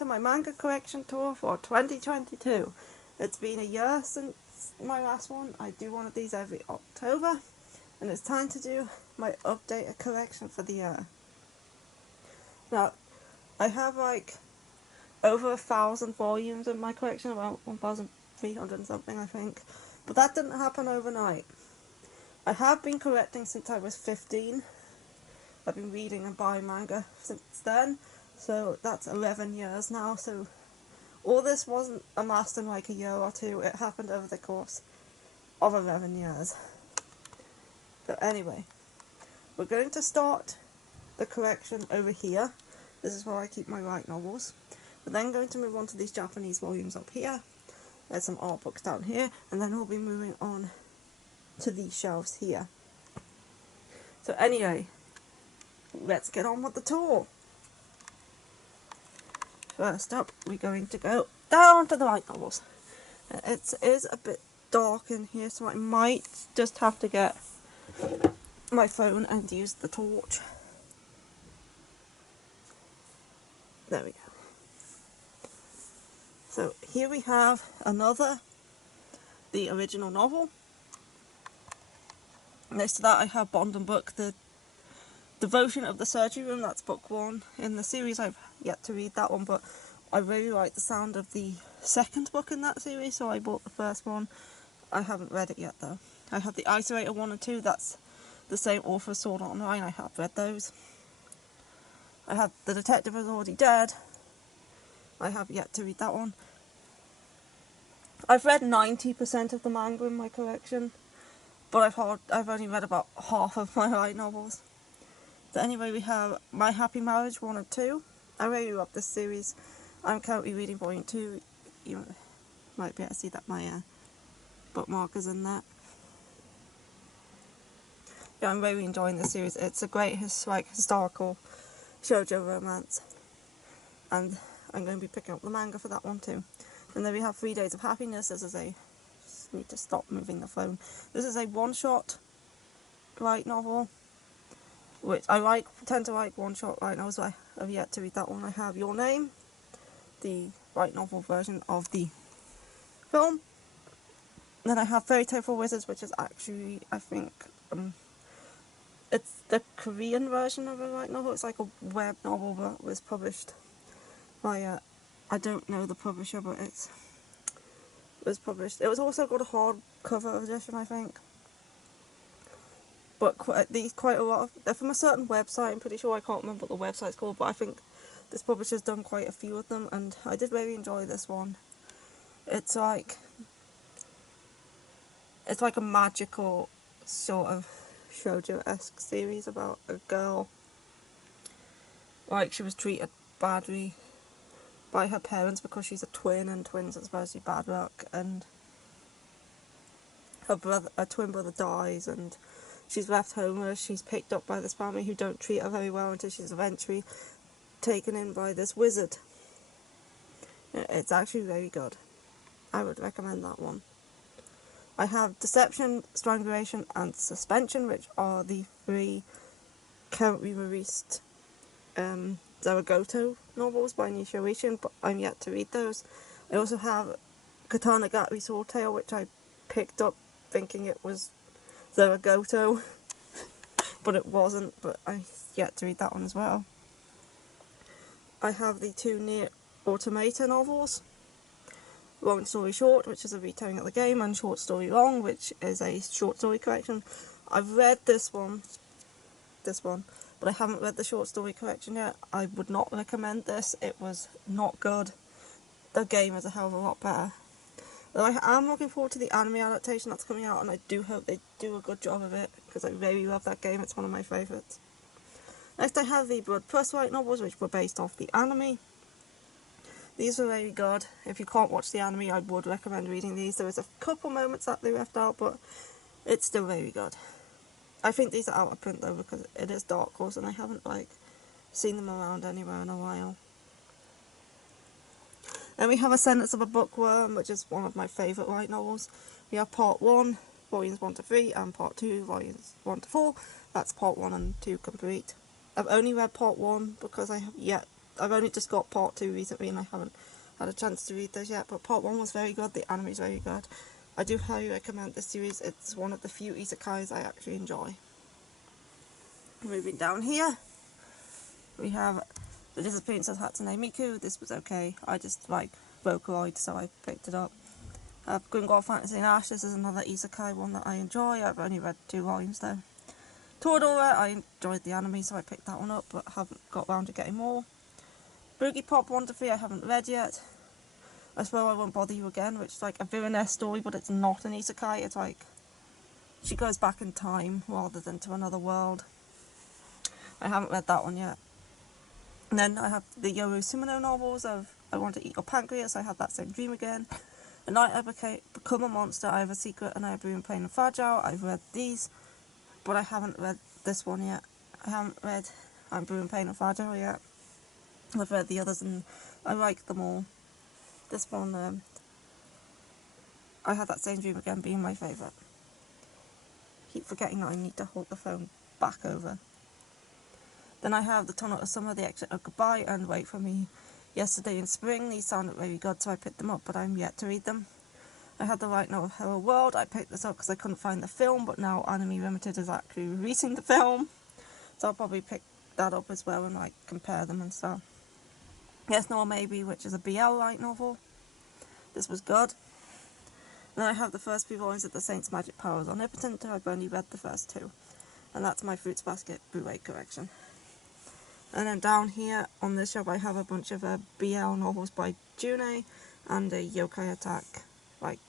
to my manga collection tour for 2022. It's been a year since my last one. I do one of these every October, and it's time to do my updated collection for the year. Now, I have like over 1,000 volumes in my collection, about 1,300 and something I think, but that didn't happen overnight. I have been collecting since I was 15. I've been reading and buying manga since then, so that's 11 years now. So all this wasn't amassed in like a year or two, it happened over the course of 11 years. So anyway, we're going to start the collection over here. This is where I keep my light novels. We're then going to move on to these Japanese volumes up here. There's some art books down here, and then we'll be moving on to these shelves here. So anyway, let's get on with the tour. First up, we're going to go down to the light novels. It is a bit dark in here, so I might just have to get my phone and use the torch. There we go. So here we have the original novel. Next to that I have Bond and Book, the Devotion of the Surgery Room. That's book 1 in the series. I've yet to read that one, but I really like the sound of the second book in that series, so I bought the first one. I haven't read it yet though. I have the Isolator 1 and 2, that's the same author, Sword Art Online. I have read those. I have The Detective Is Already Dead. I have yet to read that one. I've read 90% of the manga in my collection, but I've only read about half of my light novels. So anyway, we have My Happy Marriage 1 and 2. I really love this series. I'm currently reading volume 2. You might be able to see that my bookmark is in there. Yeah, I'm really enjoying this series. It's a great historical shoujo romance, and I'm going to be picking up the manga for that one too. And then we have 3 Days of Happiness. This is just need to stop moving the phone. This is a one-shot light novel, which I tend to like one-shot light novels. I have yet to read that one. I have Your Name, the light novel version of the film. Then I have Fairy Tale for Wizards, which is actually, I think, it's the Korean version of a light novel. It's like a web novel that was published by, I don't know the publisher, but it was published. It was also got a hardcover edition, I think. But quite a lot of, they're from a certain website. I'm pretty sure, I can't remember what the website's called, but I think this publisher's done quite a few of them, and I did really enjoy this one. It's like a magical sort of shoujo-esque series about a girl. Like, she was treated badly by her parents because she's a twin, and twins are supposed to be bad luck, and her twin brother dies, and she's left homeless. She's picked up by this family who don't treat her very well until she's eventually taken in by this wizard. It's actually very good. I would recommend that one. I have Deception, Strangulation and Suspension, which are the 3 currently released Zaragoto novels by Nisho Ishin, but I'm yet to read those. I also have Katana Gatari Sword Tale, which I picked up thinking it was Zaragoto, but it wasn't, but I'm yet to read that one as well. I have the 2 Nier Automata novels, Long Story Short, which is a retelling of the game, and Short Story Long, which is a short story collection. I've read this one, but I haven't read the short story collection yet. I would not recommend this. It was not good. The game is a hell of a lot better. Though I am looking forward to the anime adaptation that's coming out, and I do hope they do a good job of it, because I really love that game. It's one of my favourites. Next I have the Blood Plus light novels, which were based off the anime. These were very good. If you can't watch the anime, I would recommend reading these. There was a couple moments that they left out, but it's still very good. I think these are out of print though, because it is Dark Horse, and I haven't seen them around anywhere in a while. Then we have A Sentence of a Bookworm, which is one of my favourite light novels. We have Part 1, Volumes 1 to 3, and Part 2, Volumes 1 to 4. That's Part 1 and 2 complete. I've only read Part 1 because I have yet I've only just got part 2 recently and I haven't had a chance to read those yet, but part 1 was very good, the anime is very good. I do highly recommend this series, it's one of the few isekais I actually enjoy. Moving down here, we have The Disappearance of Hatsune Miku. This was okay, I just like Vocaloid, so I picked it up. Grimgor Fantasy and Ash, this is another isekai one that I enjoy, I've only read 2 volumes though. Toradora, I enjoyed the anime so I picked that one up, but haven't got round to getting more. Boogie Pop 1 to 3 I haven't read yet. I Swear I Won't Bother You Again, which is like a Villainess story, but it's not an isekai, it's like she goes back in time rather than to another world. I haven't read that one yet. And then I have the Yoru Sumino novels of I Want to Eat Your Pancreas, I Had That Same Dream Again. The Night I Become a Monster, I Have a Secret, and I Have Been Plain and Fragile. I've read these, but I haven't read this one yet. I haven't read I'm Brewing Pain and Fragile yet. I've read the others and I like them all. This one, I Had That Same Dream Again being my favourite. Keep forgetting that I need to hold the phone back over. Then I have The Tunnel of Summer, The Exit of Goodbye, and Wait For Me Yesterday in Spring. These sounded very good, so I picked them up, but I'm yet to read them. I had the Right Now of Hello World. I picked this up because I couldn't find the film, but now Anime Limited is actually releasing the film, so I'll probably pick that up as well and like compare them and stuff. Yes, No or Maybe, which is a BL light novel. This was good. Then I have the first 3 volumes of The Saint's Magic Powers Omnipotent. I've only read the first 2, and that's my Fruits Basket Blu-ray collection. And then down here on this shelf I have a bunch of BL novels by June and a Yokai Attack, like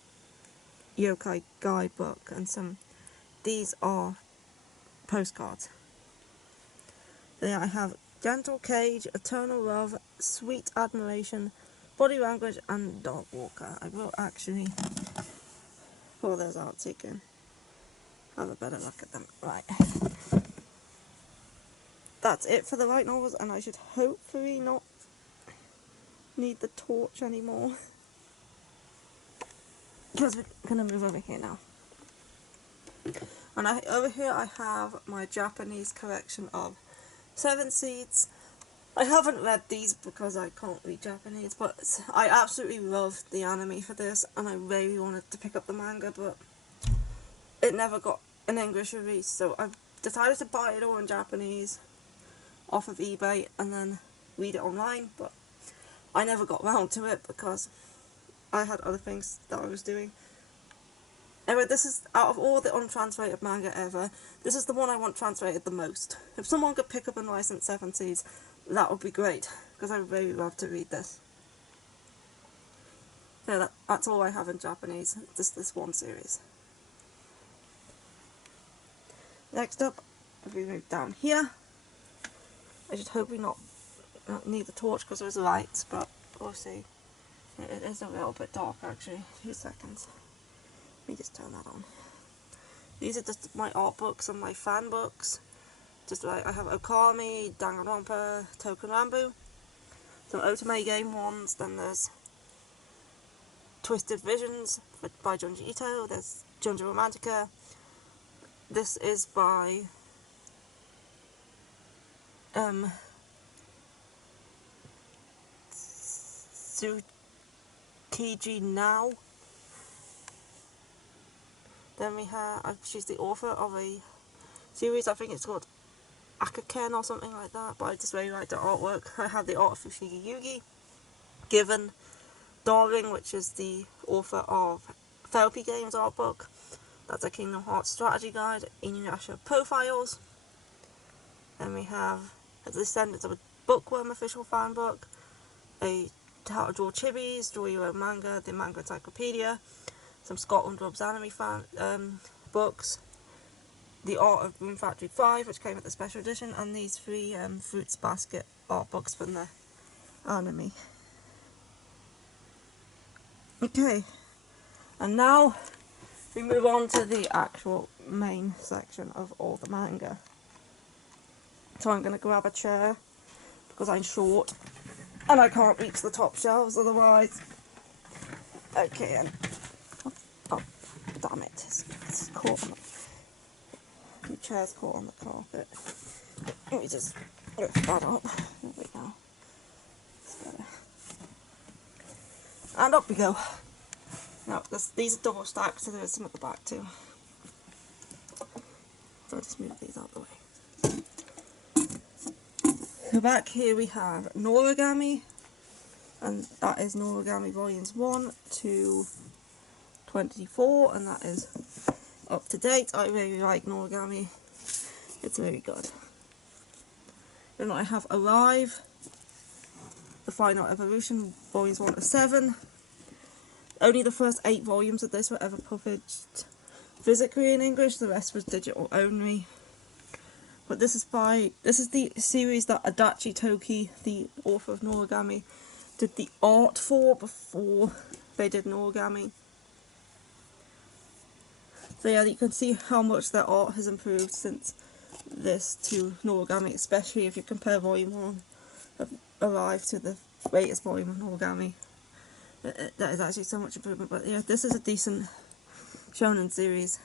Yokai guidebook, and some. These are postcards. Then I have Gentle Cage, Eternal Love, Sweet Admiration, Body Language, and Dog Walker. I will actually pull those out so you can have a better look at them. Right. That's it for the light novels, and I should hopefully not need the torch anymore. Because we're going to move over here now. And over here I have my Japanese collection of 7 Seeds. I haven't read these because I can't read Japanese, but I absolutely loved the anime for this, and I really wanted to pick up the manga, but it never got an English release, so I've decided to buy it all in Japanese off of eBay and then read it online, but I never got round to it because I had other things that I was doing. Anyway, this is, out of all the untranslated manga ever, this is the one I want translated the most. If someone could pick up and license 7 Seeds, that would be great, because I would really love to read this. So that's all I have in Japanese, just this one series. Next up, if we move down here, I should hopefully not need the torch because there's lights, but we'll see. It is a little bit dark actually. 2 seconds. Let me just turn that on. These are just my art books and my fan books. Just like I have Okami, Danganronpa, Token Rambu, some Otome game ones, then there's Twisted Visions by Junji Ito, there's Junji Romantica. This is by Tsukiji Now. Then we have, she's the author of a series, I think it's called Akaken or something like that, but I just really like the artwork. I have the art of Fushigi Yugi. Given Darling, which is the author of Therapy Games art book. That's a Kingdom Hearts strategy guide. Inuyasha Profiles. Then we have The Descendants of a Bookworm official fan book. A How to Draw Chibis, Draw Your Own Manga, the Manga Encyclopedia. Some Scotland Rubs anime fan books. The Art of Room Factory 5, which came with the special edition, and these 3 Fruits Basket art books from the anime. Okay, and now we move on to the actual main section of all the manga. So I'm going to grab a chair because I'm short and I can't reach the top shelves otherwise. Okay, and oh damn it, it's caught on the chair's caught on the carpet. Let me just lift that up. There we go. And up we go. Now, these are double stacked, so there's some at the back too. So I'll just move these out of the way. So back here we have Noragami, and that is Noragami Volumes 1 to 24, and that is up to date. I really like Noragami. It's very good. Then I have Arrive, The Final Evolution, Volumes 1 to 7. Only the first 8 volumes of this were ever published physically in English, the rest was digital only. But this is the series that Adachi Toki, the author of Noragami, did the art for before they did Noragami. So yeah, you can see how much their art has improved since this to Noragami, especially if you compare Volume 1 of Arrive to the latest volume of Noragami. That is actually so much improvement. But yeah, this is a decent shonen series.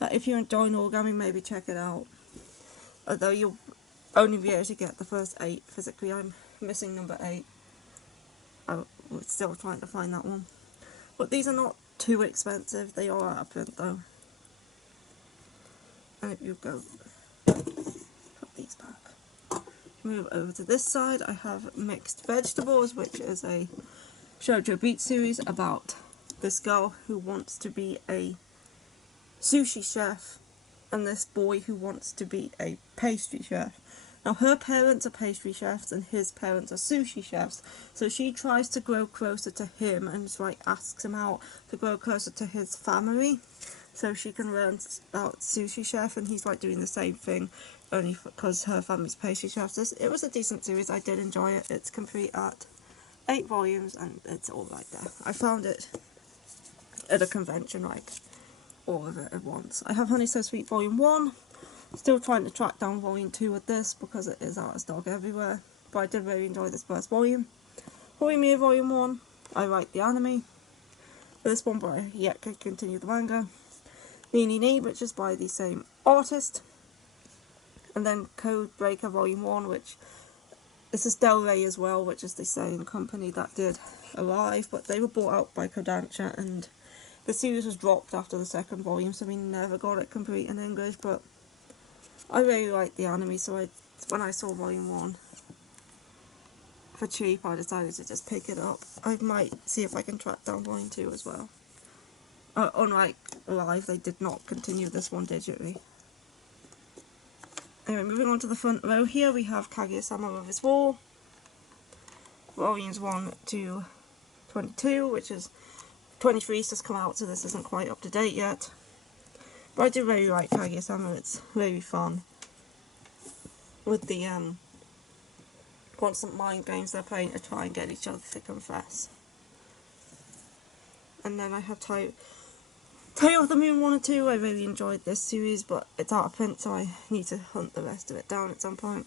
If you enjoy Noragami, maybe check it out. Although you'll only be able to get the first 8 physically. I'm missing number 8. I'm still trying to find that one. But these are not too expensive. They are out of print though. And if you go put these back, move over to this side, I have Mixed Vegetables, which is a Shoujo Beat series about this girl who wants to be a sushi chef and this boy who wants to be a pastry chef. Now her parents are pastry chefs and his parents are sushi chefs, so she tries to grow closer to him and like asks him out to grow closer to his family so she can learn about sushi chef, and he's like doing the same thing only because her family's pastry chefs. It was a decent series. I did enjoy it. It's complete at 8 volumes and it's all right there. I found it at a convention, like all of it at once. I have Honey So Sweet Volume 1. Still trying to track down Volume 2 with this because it is out of stock everywhere. But I did really enjoy this first volume. Horimiya Volume 1. I like the anime for this one, but I yet could continue the manga. Ni, which is by the same artist. And then Code Breaker Volume 1, which this is Del Rey as well, which is the same company that did Arrive, but they were bought out by Kodansha, and the series was dropped after the second volume, so we never got it complete in English. But I really liked the anime, so when I saw Volume 1 for cheap, I decided to just pick it up. I might see if I can track down Volume 2 as well. Unlike Arrive, they did not continue this one digitally. Anyway, moving on to the front row here, we have Kaguya-sama Love is War, Volumes 1 to 22, which is 23's just come out, so this isn't quite up to date yet. But I do really like Kaguya-sama. It's really fun with the constant mind games they're playing to try and get each other to confess. And then I have Tale of the Moon 1 and 2. I really enjoyed this series, but it's out of print, so I need to hunt the rest of it down at some point,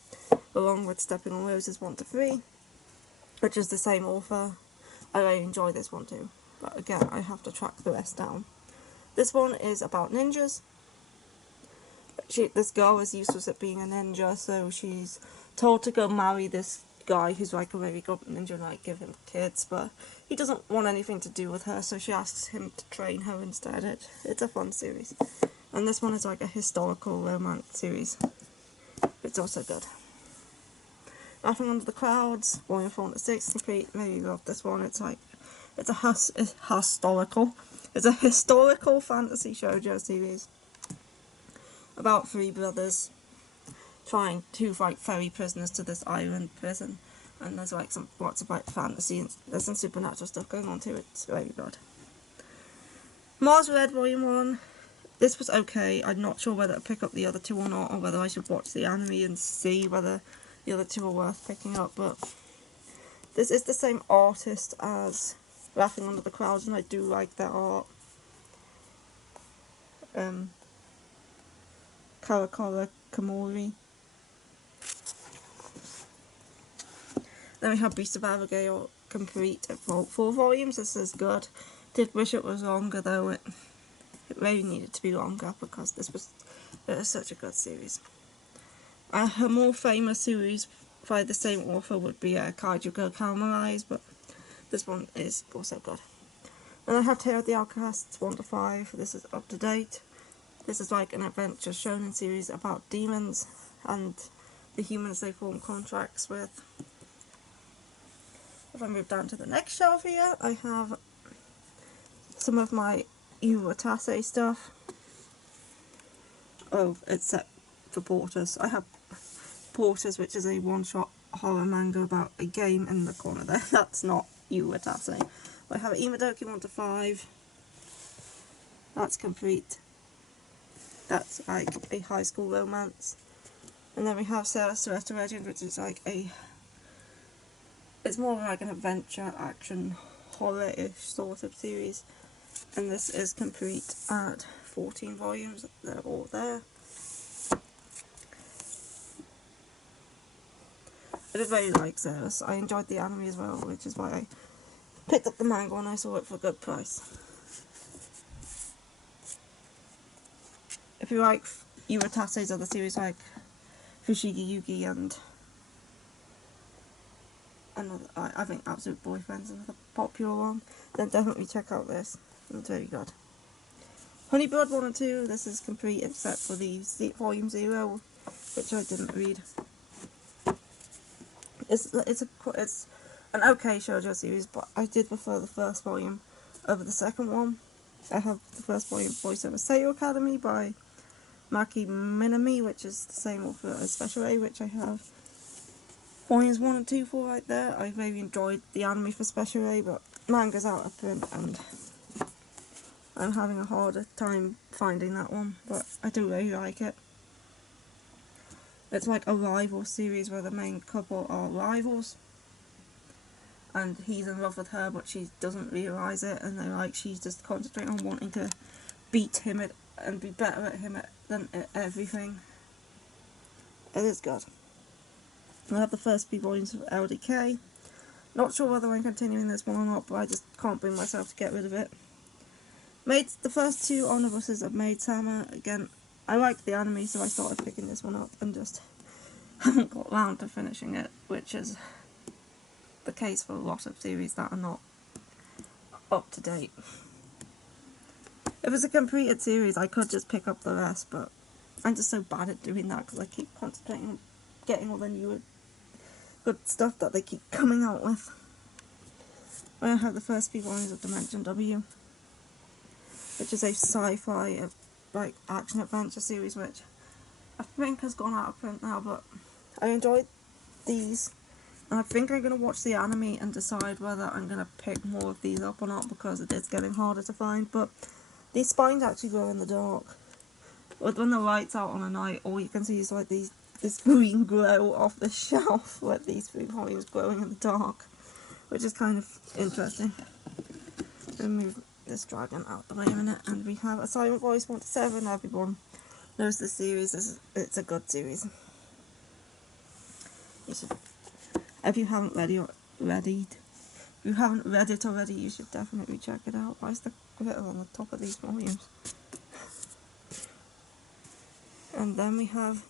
along with Stepping on Roses 1 to 3, which is the same author. I really enjoy this one too, but again, I have to track the rest down. This one is about ninjas. This girl is useless at being a ninja, so she's told to go marry this guy who's like a very good ninja and like give him kids, but he doesn't want anything to do with her, so she asks him to train her instead. It's a fun series. And this one is like a historical romance series. It's also good. Laughing Under the Clouds, Volume 4 to 6, complete. Really love this one. It's a historical fantasy shoujo series about 3 brothers trying to fight ferry prisoners to this island prison, and there's like lots of like fantasy and there's some supernatural stuff going on too. It's very good. Mars Red Volume 1. This was okay. I'm not sure whether to pick up the other 2 or not, or whether I should watch the anime and see whether the other 2 are worth picking up, but this is the same artist as Laughing Under the Clouds, and I do like their art. Karakara Komori. Then we have Beast of Abigail complete at 4 volumes. This is good. Did wish it was longer though. It really needed to be longer because it was such a good series. Her more famous series by the same author would be Kaiju Girl Caramelize, but This one is also good. And I have Tale of the Outcasts 1 to 5. This is up to date. This is like an adventure shonen series about demons and the humans they form contracts with. If I move down to the next shelf here, I have some of my Uwatase stuff. Oh, it's set for Porters. I have Porters, which is a one-shot horror manga about a game in the corner there. That's not Uwatase. I have Imadoki 1 to 5. That's complete. That's like a high school romance. And then we have Sarah Soretta Legend, which is like it's more like an adventure, action, horror-ish sort of series. And this is complete at 14 volumes. They're all there. I did really like Sarah's. I enjoyed the anime as well, which is why I picked up the manga when I saw it for a good price. If you like Uwatase's other series like Fushigi Yugi and another, I think Absolute Boyfriend's another popular one, then definitely check out this. It's very good. Honeyblood 1 and 2, this is complete except for the volume 0, which I didn't read. It's an okay shoujo series, but I did prefer the first volume over the second one. I have the first volume, Voice Over Seiyo Academy by Maki Minami, which is the same author as Special A, which I have volumes 1 and 2 for right there. I really enjoyed the anime for Special A, but manga's out of print and I'm having a harder time finding that one, but I do really like it. It's like a rival series where the main couple are rivals and he's in love with her but she doesn't realise it, and they're like, she's just concentrating on wanting to beat him and be better at him than at everything. It is good. I have the first few volumes of LDK. Not sure whether I'm continuing this one or not, but I just can't bring myself to get rid of it. The first two omnibuses of Maid Sama. Again, I liked the anime, so I started picking this one up and just haven't got round to finishing it, which is the case for a lot of series that are not up to date. If it's a completed series, I could just pick up the rest, but I'm just so bad at doing that because I keep concentrating on getting all the new good stuff that they keep coming out with. I have the first few volumes of Dimension W, which is a sci-fi like action adventure series, which I think has gone out of print now, but I enjoyed these, and I think I'm going to watch the anime and decide whether I'm going to pick more of these up or not, because it is getting harder to find. But these spines actually glow in the dark. But when the light's out on a night, all you can see is like this green glow off the shelf where these 3 volumes glowing in the dark, which is kind of interesting. We'll move this dragon out the way a minute, and we have A Silent Voice 1 to 7. Everyone knows this series. It's a good series. If you haven't read it already, you should definitely check it out. Why is the glitter on the top of these volumes? And then we have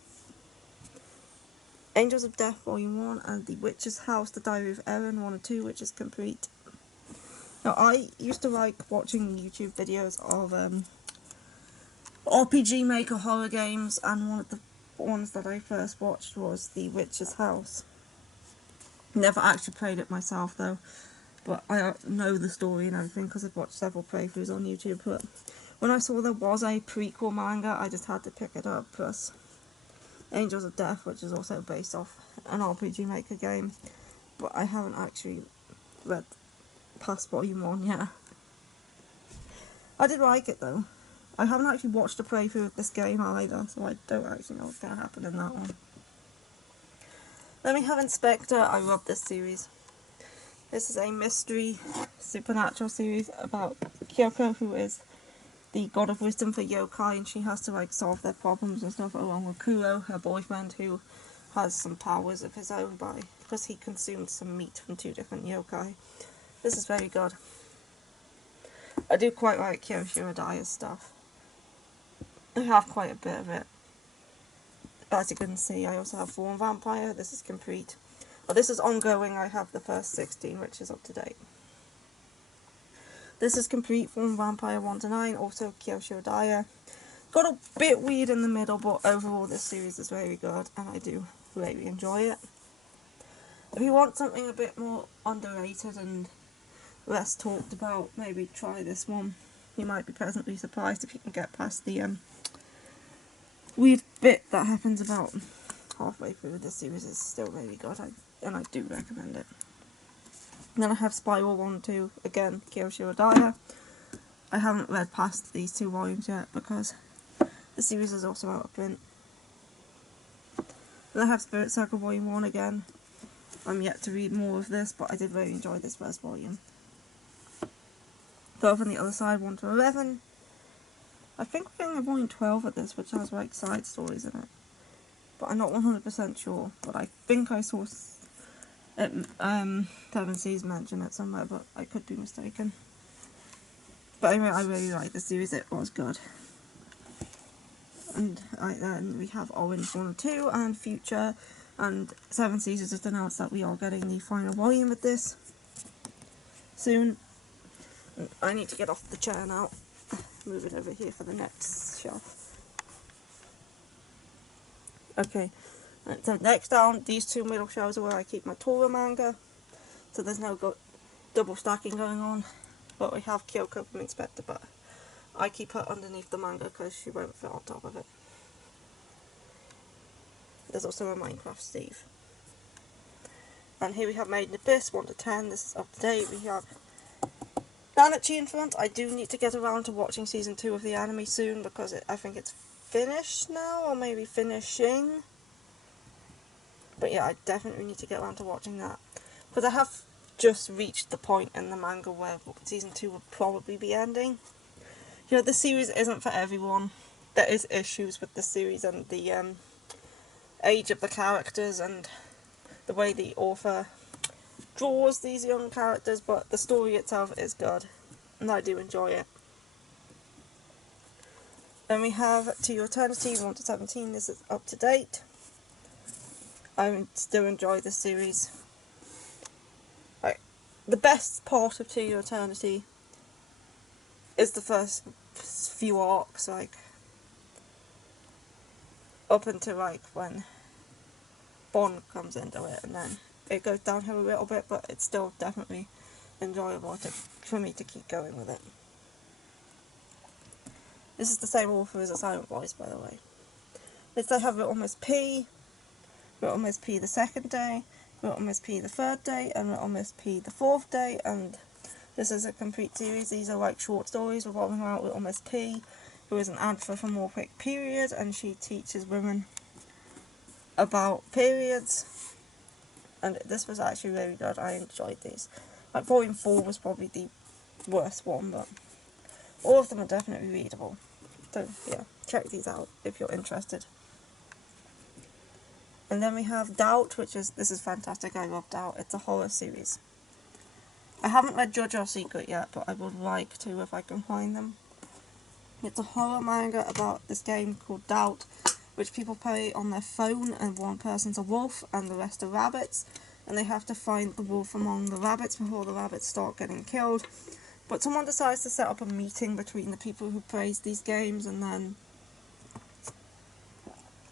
Angels of Death Volume 1 and The Witch's House, The Diary of Erin 1 and 2, which is complete. Now, I used to like watching YouTube videos of RPG Maker horror games, and one of the ones that I first watched was The Witch's House. Never actually played it myself though, but I know the story and everything because I've watched several playthroughs on YouTube. But when I saw there was a prequel manga, I just had to pick it up, plus Angels of Death, which is also based off an RPG Maker game, but I haven't actually read past volume 1 yet. I did like it though. I haven't actually watched a playthrough of this game either, so I don't actually know what's going to happen in that one. Then we have Inspector. I love this series. This is a mystery supernatural series about Kyoko, who is the god of wisdom for yokai, and she has to like solve their problems and stuff, along with Kuro, her boyfriend, who has some powers of his own because he consumed some meat from 2 different yokai. This is very good. I do quite like Kyoshi Adaya's stuff. I have quite a bit of it. As you can see, I also have Fallen Vampire. This is complete. Well, this is ongoing. I have the first 16, which is up to date. This is complete from Vampire 1 to 9, also Kyosho Daya. Got a bit weird in the middle, but overall this series is very good, and I do really enjoy it. If you want something a bit more underrated and less talked about, maybe try this one. You might be pleasantly surprised if you can get past the weird bit that happens about halfway through. This series is still really good, and I do recommend it. And then I have Spiral 1 2, again, Kyosho Daya. I haven't read past these 2 volumes yet because the series is also out of print. Then I have Spirit Circle Volume 1 again. I'm yet to read more of this, but I did really enjoy this first volume. Go from the other side, 1 to 11. I think we're getting a volume 12 at this, which has like side stories in it. But I'm not 100% sure, but I think I saw Seven Seas mention it somewhere, but I could be mistaken. But anyway, I really like the series, it was good. And then we have Orange 1 and 2, and Future, and Seven Seas has just announced that we are getting the final volume of this soon. I need to get off the chair now. Move it over here for the next shelf. Okay, so next down, these 2 middle shelves are where I keep my Tora manga. So there's no double stacking going on. But we have Kyoko from Inspector, but I keep her underneath the manga because she won't fit on top of it. There's also a Minecraft Steve. And here we have Made in Abyss 1 to 10. This is up to date. We have Nanachi in front. I do need to get around to watching season 2 of the anime soon because I think it's finished now, or maybe finishing. But yeah, I definitely need to get around to watching that. Because I have just reached the point in the manga where season 2 will probably be ending. You know, the series isn't for everyone. There is issues with the series and the age of the characters and the way the author draws these young characters, but the story itself is good, and I do enjoy it. Then we have To Your Eternity 1 to 17. This is up to date. I still enjoy this series. Like, the best part of To Your Eternity is the first few arcs, like up until like when Bond comes into it, and then it goes downhill a little bit, but it's still definitely enjoyable for me to keep going with it. This is the same author as A Silent Voice, by the way. Next I have Little Miss P, Little Miss P the second day, Little Miss P the third day, and Little Miss P the fourth day, and this is a complete series. These are like short stories revolving around Little Miss P, who is an anthropomorphic period, and she teaches women about periods. And this was actually really good. I enjoyed these. Like, volume 4 was probably the worst one, but all of them are definitely readable. So yeah, check these out if you're interested. And then we have Doubt, this is fantastic. I love Doubt. It's a horror series. I haven't read JoJo's Secret yet, but I would like to if I can find them. It's a horror manga about this game called Doubt, which people play on their phone, and one person's a wolf and the rest are rabbits, and they have to find the wolf among the rabbits before the rabbits start getting killed. But someone decides to set up a meeting between the people who plays these games, and then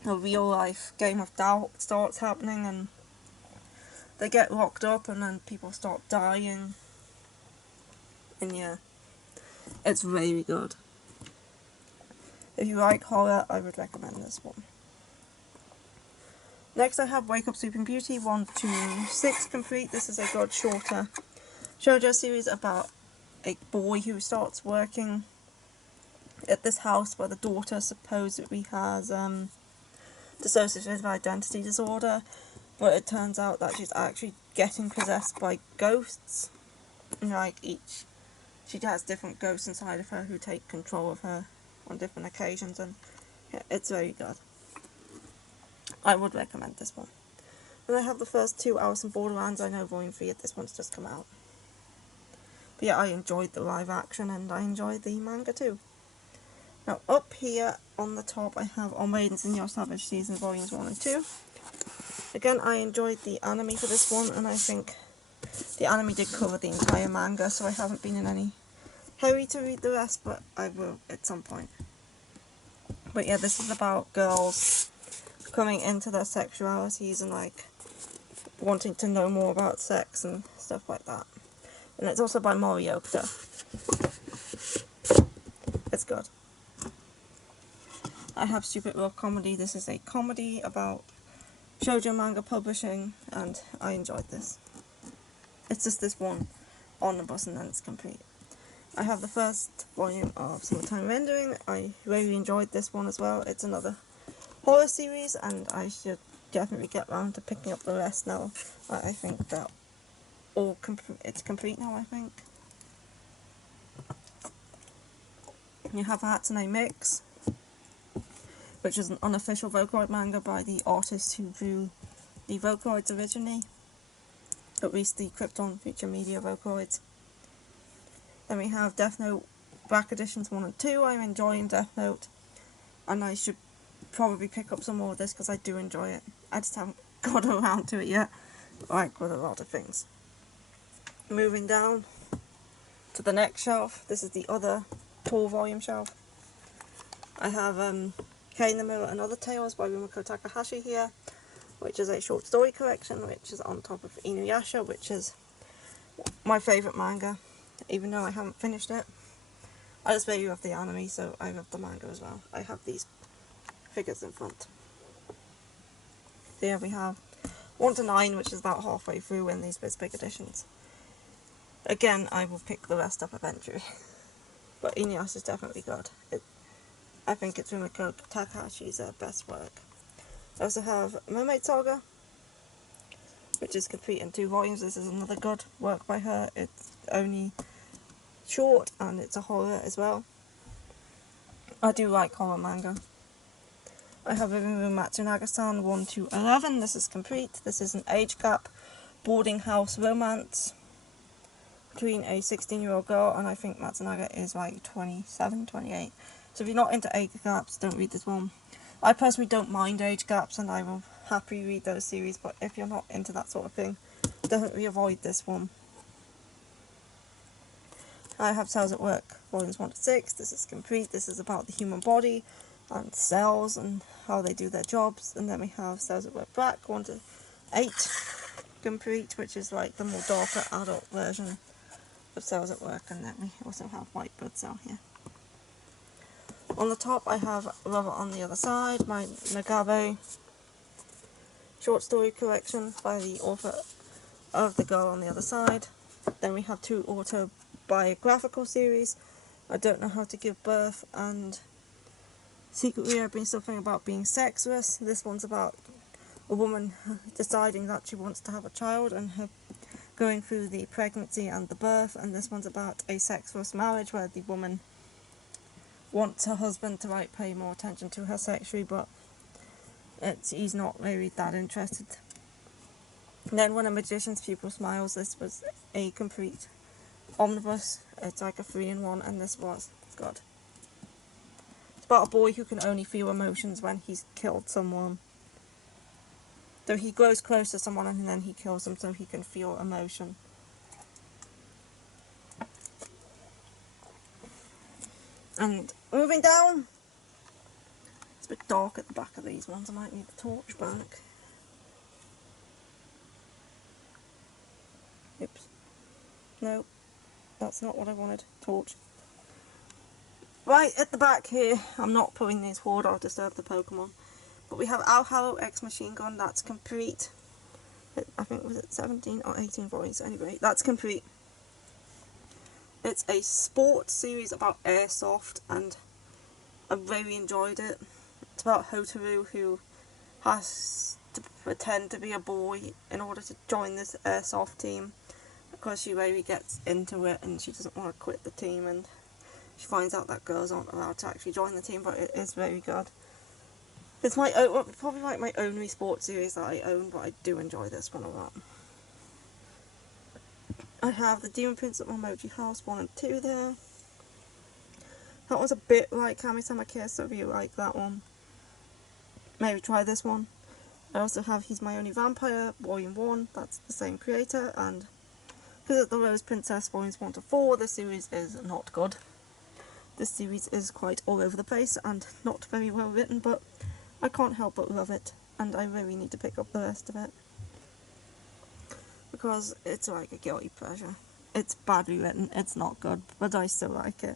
a real life game of doubt starts happening, and they get locked up, and then people start dying. And yeah, it's really good. If you like horror, I would recommend this one. Next I have Wake Up Sleeping Beauty 1 to 6 complete. This is a good shorter shoujo series about a boy who starts working at this house where the daughter supposedly has dissociative identity disorder, but it turns out that she's actually getting possessed by ghosts. And like she has different ghosts inside of her who take control of her on different occasions, and yeah, it's very good. I would recommend this one. And I have the first 2 Alice in Borderlands. I know volume 3 of this one's just come out. But yeah, I enjoyed the live action and I enjoyed the manga too. Now up here on the top I have All Maidens in Your Savage Season volumes 1 and 2. Again, I enjoyed the anime for this one, and I think the anime did cover the entire manga, so I haven't been in any hurry to read the rest, but I will at some point. But yeah, this is about girls coming into their sexualities and like wanting to know more about sex and stuff like that. And it's also by Moriyoko. It's good. I have Stupid Rock Comedy. This is a comedy about shoujo manga publishing, and I enjoyed this. It's just this one omnibus and then it's complete. I have the first volume of Summertime Rendering. I really enjoyed this one as well. It's another horror series, and I should definitely get round to picking up the rest now. I think that it's complete now, I think. You have Hatsune Mix, which is an unofficial Vocaloid manga by the artist who drew the Vocaloids originally, at least the Krypton Future Media Vocaloids. Then we have Death Note Back Editions 1 and 2. I'm enjoying Death Note, and I should probably pick up some more of this because I do enjoy it. I just haven't got around to it yet, like with a lot of things. Moving down to the next shelf, this is the other tall volume shelf. I have Kei in the Mirror and Other Tales by Rumiko Takahashi here, which is a short story collection, which is on top of Inuyasha, which is my favourite manga, even though I haven't finished it. I just really love the anime, so I love the manga as well. I have these figures in front. So here we have 1 to 9, which is about halfway through in these big editions. Again, I will pick the rest up eventually. But Inuyasha is definitely good. I think it's Rumiko Takahashi's best work. I also have Mermaid Saga, which is complete in 2 volumes. This is another good work by her. It's only short and it's a horror as well. I do like horror manga. I have Rimuru Matsunaga-san 1 to 11. This is complete. This is an age gap boarding house romance between a 16-year-old girl, and I think Matsunaga is like 27, 28. So if you're not into age gaps, don't read this one. I personally don't mind age gaps, and I will happily read those series, but if you're not into that sort of thing, definitely avoid this one. I have Cells at Work, volumes 1 to 6. This is complete. This is about the human body and cells and how they do their jobs. And then we have Cells at Work Back, 1 to 8, complete, which is like the more darker adult version of Cells at Work. And then we also have White Blood Cell here. On the top I have Lover on the Other Side, my Nagabe short story collection by the author of The Girl on the Other Side. Then we have 2 autobiographical series, I Don't Know How to Give Birth and Secretly I've Been Something About Being Sexless. This one's about a woman deciding that she wants to have a child and her going through the pregnancy and the birth, and this one's about a sexless marriage where the woman wants her husband to like pay more attention to her sexually, but he's not really that interested. And then When a Magician's Pupil Smiles, this was a complete omnibus. It's like a 3-in-1, and this was good. It's about a boy who can only feel emotions when he's killed someone. So he grows close to someone and then he kills them so he can feel emotion. And moving down, it's a bit dark at the back of these ones. I might need the torch back. Oops. No, that's not what I wanted. Torch. Right at the back here, I'm not pulling these forward, I'll disturb the Pokemon. But we have Al Hallow X Machine Gun, that's complete. I think, was it 17 or 18 volumes? Anyway, that's complete. It's a sports series about airsoft, and I really enjoyed it. It's about Hotaru, who has to pretend to be a boy in order to join this airsoft team, because she really gets into it and she doesn't want to quit the team, and she finds out that girls aren't allowed to actually join the team, but it is very good. It's my probably like my only sports series that I own, but I do enjoy this one a lot. I have The Demon Prince at Momoji House 1 and 2 there. That one's a bit like Kami-sama Kiss, so if you like that one, maybe try this one. I also have He's My Only Vampire, Volume 1, that's the same creator, and Because of the Rose Princess Volumes 1 to 4, the series is not good. This series is quite all over the place and not very well written, but I can't help but love it, and I really need to pick up the rest of it. Because it's like a guilty pleasure. It's badly written, it's not good, but I still like it.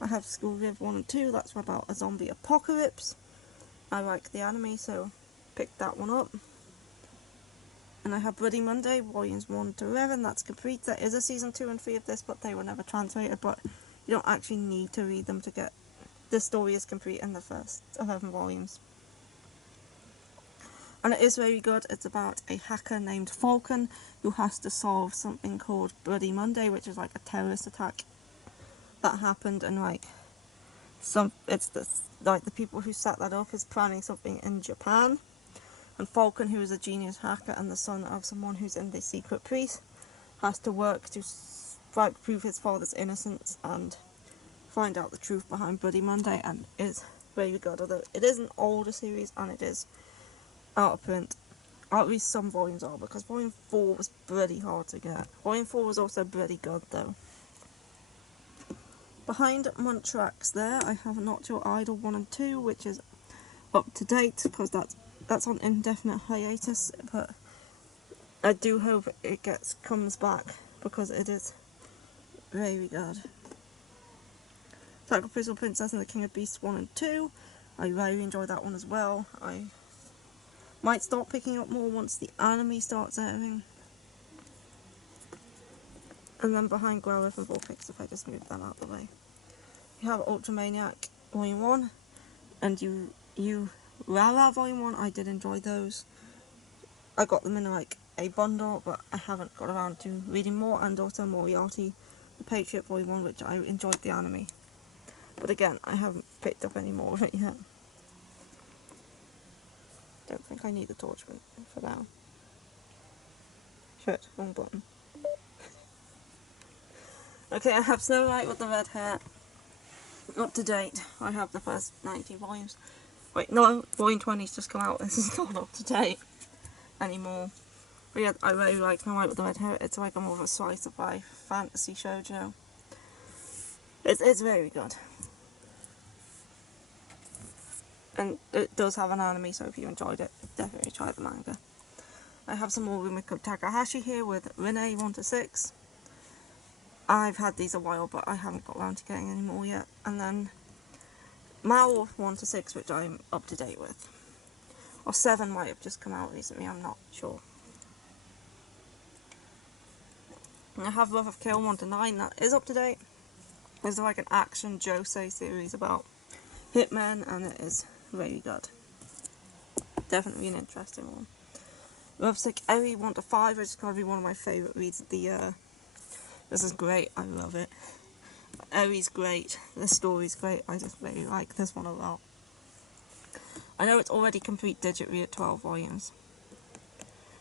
I have School Live 1 and 2, that's about a zombie apocalypse. I like the anime, so picked that one up. And I have Bloody Monday, Volumes 1 to 11, that's complete. There is a Season 2 and 3 of this, but they were never translated, but you don't actually need to read them to get... The story is complete in the first 11 volumes. And it is very good. It's about a hacker named Falcon who has to solve something called Bloody Monday, which is like a terrorist attack that happened, and like the people who set that up is planning something in Japan. And Falcon, who is a genius hacker and the son of someone who's in the secret police, has to work to prove his father's innocence and find out the truth behind Bloody Monday, and is very good. Although it is an older series and it is out of print. At least some volumes are, because Volume 4 was bloody hard to get. Volume 4 was also bloody good though. Behind Muntrax there, I have Not Your Idol 1 and 2, which is up to date, because that's on indefinite hiatus, but I do hope it comes back, because it is very good. Sacrificial Princess and the King of Beasts 1 and 2, I really enjoyed that one as well. I might start picking up more once the anime starts airing. And then behind Growlithe and Vulpix, if I just move that out of the way. You have Ultramaniac Volume 1 and you Rara Volume 1. I did enjoy those. I got them in like a bundle, but I haven't got around to reading more, and also Moriarty the Patriot Volume 1, which I enjoyed the anime. But again, I haven't picked up any more of it yet. Don't think I need the torch for now. Shit, wrong button. Okay, I have Snow White with the red hair. Up to date. I have the first 19 volumes. Wait, no, Volume 20's just come out. This is not up to date anymore. But yeah, I really like Snow White with the red hair. It's like a more of a slice of life fantasy shoujo. It's very good. And it does have an anime, so if you enjoyed it, definitely try the manga. I have some more Rumiko Takahashi here with Rinne 1 to 6. I've had these a while, but I haven't got around to getting any more yet. And then Mao 1 to 6, which I'm up to date with. Or 7 might have just come out recently, I'm not sure. And I have Love of Kill 1 to 9, that is up to date. It's like an action josei series about hitmen, and it is very good. Definitely an interesting one. Lovesick Eri 1 to 5, which is going to be one of my favourite reads of the year. This is great, I love it. Eri's great, the story's great, I just really like this one a lot. I know it's already complete digitally at 12 volumes.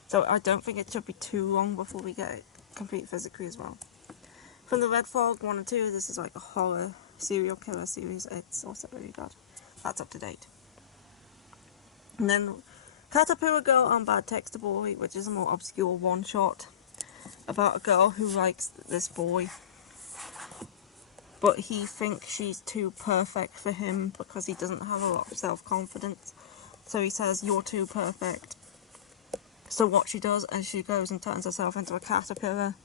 So I don't think it should be too long before we get it complete physically as well. From the Red Fog 1 and 2, this is like a horror serial killer series, it's also really good. That's up to date. And then Caterpillar Girl and Bad Texter Boy, which is a more obscure one-shot about a girl who likes this boy, but he thinks she's too perfect for him because he doesn't have a lot of self-confidence. So he says, "You're too perfect." So what she does is she goes and turns herself into a caterpillar,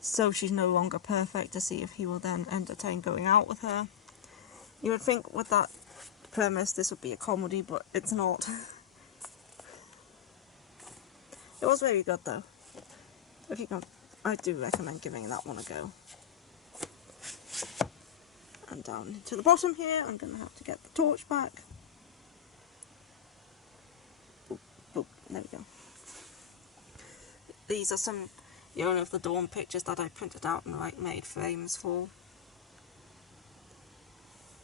so she's no longer perfect, to see if he will then entertain going out with her. You would think with that premise this would be a comedy, but it's not. It was very good though. If you can, I do recommend giving that one a go. And down to the bottom here, I'm going to have to get the torch back. Boop, boop, there we go. These are some Year of the Dawn pictures that I printed out and like made frames for.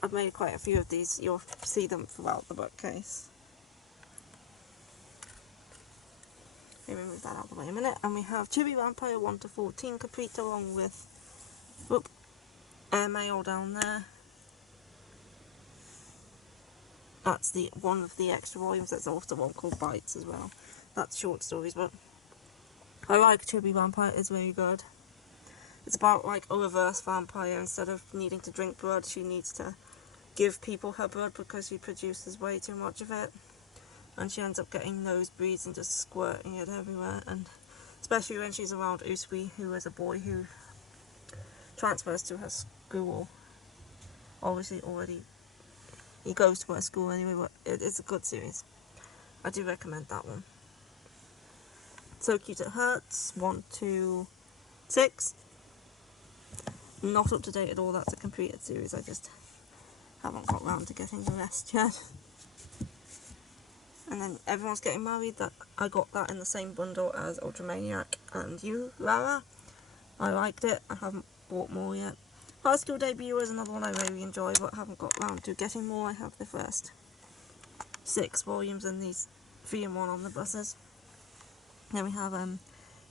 I've made quite a few of these, you'll see them throughout the bookcase. Let me move that out of the way a minute. And we have Chibi Vampire 1 to 14 complete, along with Airmail down there. That's the one of the extra volumes. There's also one called Bites as well. That's short stories, but I like Chibi Vampire, it's very good. It's about like a reverse vampire. Instead of needing to drink blood, she needs to give people her blood because she produces way too much of it. And she ends up getting nosebleeds and just squirting it everywhere. And especially when she's around Usui, who is a boy who transfers to her school. Obviously already he goes to her school anyway, but it's a good series. I do recommend that one. So Cute It Hurts, 1 to 6. Not up to date at all, that's a completed series, I just haven't got round to getting the rest yet. And then Everyone's Getting Married, that I got that in the same bundle as Ultramaniac and You, Lara. I liked it, I haven't bought more yet. High School Debut is another one I really enjoy, but haven't got round to getting more. I have the first 6 volumes in these 3-in-1 omnibuses. Then we have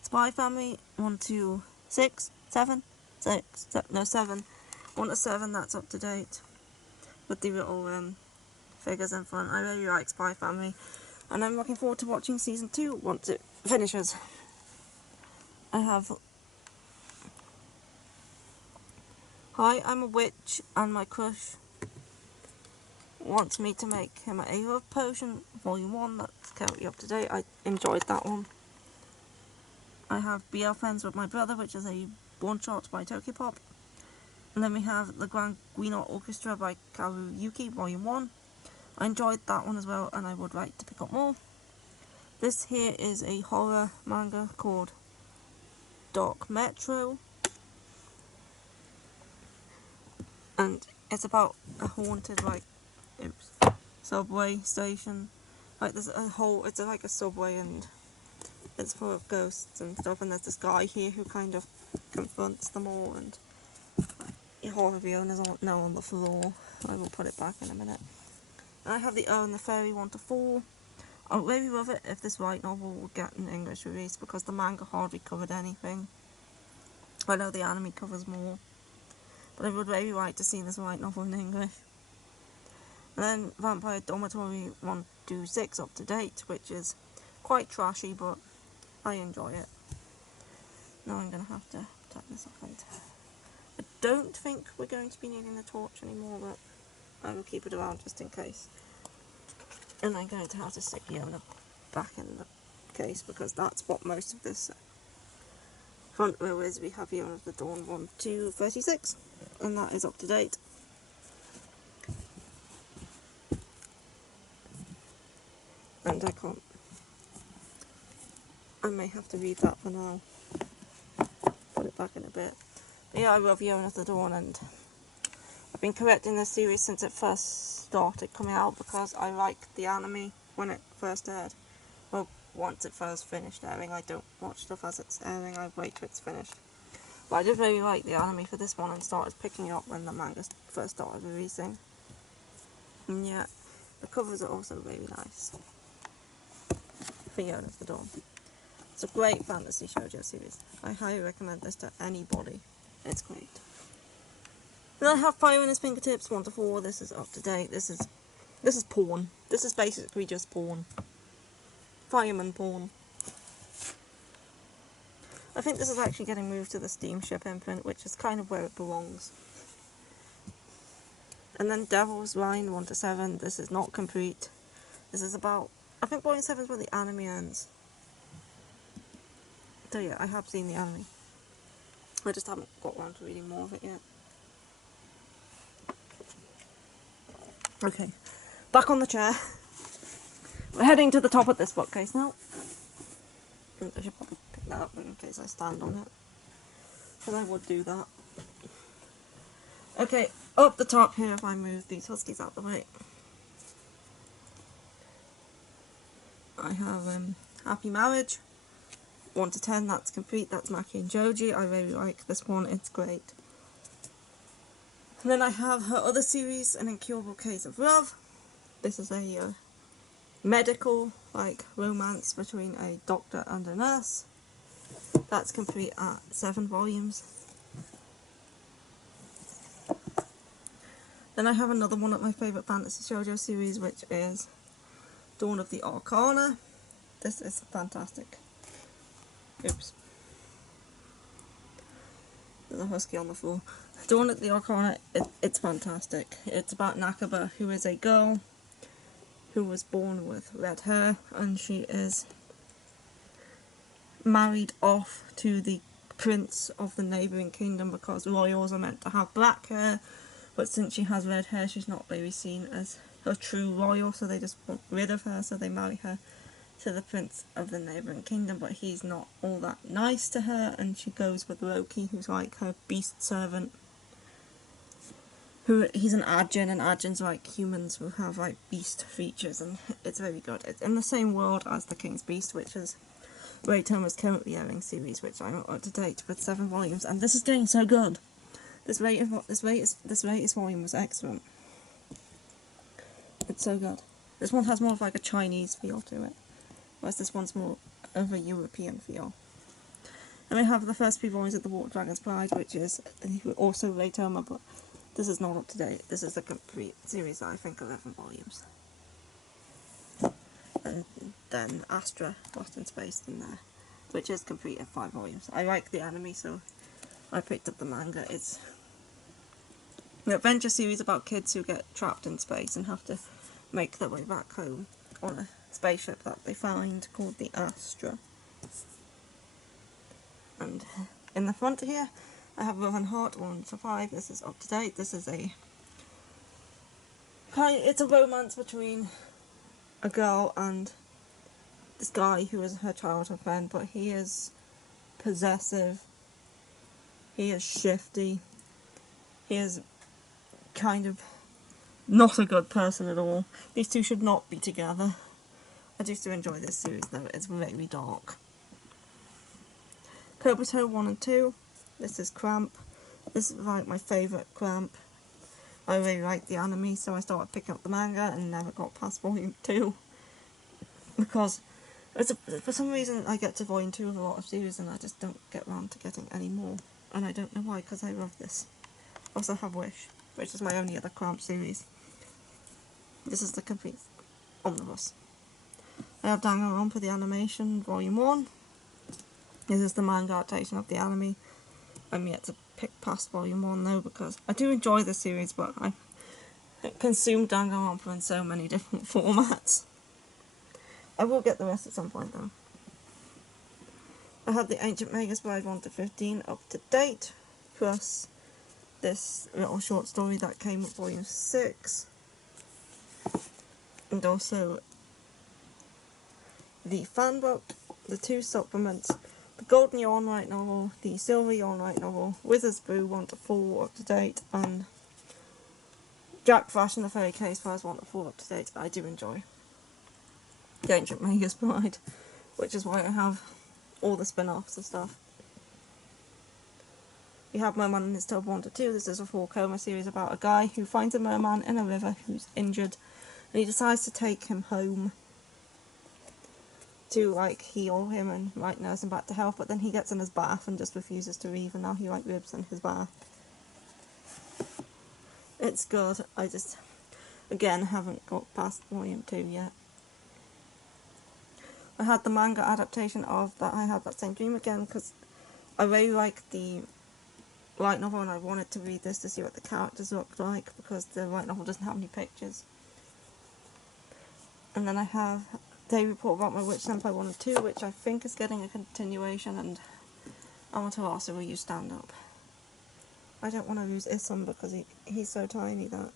Spy Family, 1 to 6, 7, 7. 1 to 7, that's up to date. With the little figures in front. I really like Spy Family. And I'm looking forward to watching season 2 once it finishes. I have Hi, I'm a Witch, and my crush wants me to make him a love potion, volume 1, that's currently up to date. I enjoyed that one. I have BL Friends with My Brother, which is a one-shot by Tokyopop. And then we have The Grand Guinness Orchestra by Karuyuki, volume 1. I enjoyed that one as well, and I would like to pick up more. This here is a horror manga called Dark Metro. And it's about a haunted, subway station. Like, there's a whole, it's like a subway, and it's full of ghosts and stuff, and there's this guy here who kind of confronts them all, and all of the owners now on the floor. I will put it back in a minute. And I have the and the Fairy 1 to 4. I would really love it if this light novel would get an English release, because the manga hardly covered anything. I know the anime covers more, but I would really like to see this light novel in English. And then Vampire Dormitory 1 to 6 up to date, which is quite trashy, but I enjoy it. Now I'm going to have to turn this off. I don't think we're going to be needing the torch anymore, but I will keep it around just in case. And I'm going to have to stick Yona back in the case, because that's what most of this front row is. We have Yona of the Dawn 1 to 36, and that is up to date. And I may have to read that for now. Put it back in a bit. But yeah, I love Yona of the Dawn, and I've been correcting this series since it first started coming out, because I liked the anime when it first aired. Well, once it first finished airing. I don't watch stuff as it's airing, I wait till it's finished. But I did really like the anime for this one, and started picking it up when the manga first started releasing. And yeah, the covers are also really nice for Yona of the Dawn. It's a great fantasy shoujo series. I highly recommend this to anybody. It's great. Then I have Fire in His Fingertips 1 to 4. This is up to date. This is porn. This is basically just porn. Fireman porn. I think this is actually getting moved to the Steamship imprint, which is kind of where it belongs. And then Devil's Line 1 to 7. This is not complete. This is about, I think Volume 7 is where the anime ends. So yeah, I have seen the anime. I just haven't got around to reading more of it yet. Okay, back on the chair. We're heading to the top of this bookcase now. I should probably pick that up in case I stand on it, because I would do that. Okay, up the top here, if I move these huskies out the way, I have Happy Marriage 1 to 10. That's complete. That's Maki and Joji. I really like this one. It's great. And then I have her other series, An Incurable Case of Love. This is a medical, romance between a doctor and a nurse. That's complete at 7 volumes. Then I have another one of my favourite fantasy shoujo series, which is Dawn of the Arcana. This is fantastic. Oops. There's a husky on the floor. Dawn at the Odd Corner, it's fantastic. It's about Nakaba, who is a girl who was born with red hair, and she is married off to the prince of the neighbouring kingdom because royals are meant to have black hair, but since she has red hair she's not really seen as a true royal, so they just want rid of her, so they marry her to the prince of the neighbouring kingdom, but he's not all that nice to her, and she goes with Loki, who's like her beast servant. He's an Ajin, and Ajins are like humans who have like beast features, and it's very good. It's in the same world as The King's Beast, which is Ray Thomas' currently airing series, which I'm up to date with 7 volumes, and this is doing so good. This latest volume was excellent. It's so good. This one has more of like a Chinese feel to it, whereas this one's more of a European feel. And we have the first 3 volumes of The Water Dragon's Pride, which is also Ray Thomas, but this is not up to date. This is the complete series, I think 11 volumes. And then Astra, Lost in Space in there, which is complete at 5 volumes. I like the anime, so I picked up the manga. It's an adventure series about kids who get trapped in space and have to make their way back home on a spaceship that they find called the Astra. And in the front here, I have Love and Heart 1-5. This is up to date. This is it's a romance between a girl and this guy who is her childhood friend, but he is possessive, he is shifty, he is kind of not a good person at all. These two should not be together. I do still enjoy this series though, it's very dark. Kobuto 1 and 2, this is Cramp. This is like my favourite Cramp. I really like the anime, so I started picking up the manga and never got past volume 2. Because for some reason I get to volume 2 of a lot of series and I just don't get around to getting any more. And I don't know why, because I love this. I also have Wish, which is my only other Cramp series. This is the complete omnibus. I have Danganronpa the animation, volume 1. This is the manga adaptation of the anime. I'm yet to pick past volume 1 though, because I do enjoy the series, but I consume Danganronpa in so many different formats. I will get the rest at some point though. I have the Ancient Magus Bride 1-15 up to date, plus this little short story that came with volume 6, and also the fan book, the 2 supplements, the Golden Yawn Light Novel, the Silver Yawn Light Novel, Wizard's Brew 1-4 up to date, and Jack Flash and the Fairy Case Files 1-4 up to date. I do enjoy the Ancient Magus Bride, which is why I have all the spin-offs and stuff. We have Merman and His Tub 1-2. This is a 4-coma series about a guy who finds a merman in a river who's injured, and he decides to take him home to like heal him and like nurse him back to health, but then he gets in his bath and just refuses to leave, and now he like lives in his bath. It's good. I just again haven't got past volume 2 yet. I had the manga adaptation of that. I had that same dream again because I really like the light novel and I wanted to read this to see what the characters looked like, because the light novel doesn't have any pictures. And then I have Day Report About My Witch Senpai 1 and 2, which I think is getting a continuation, and Amaterasu will use stand-up. I don't want to lose Isam because he's so tiny that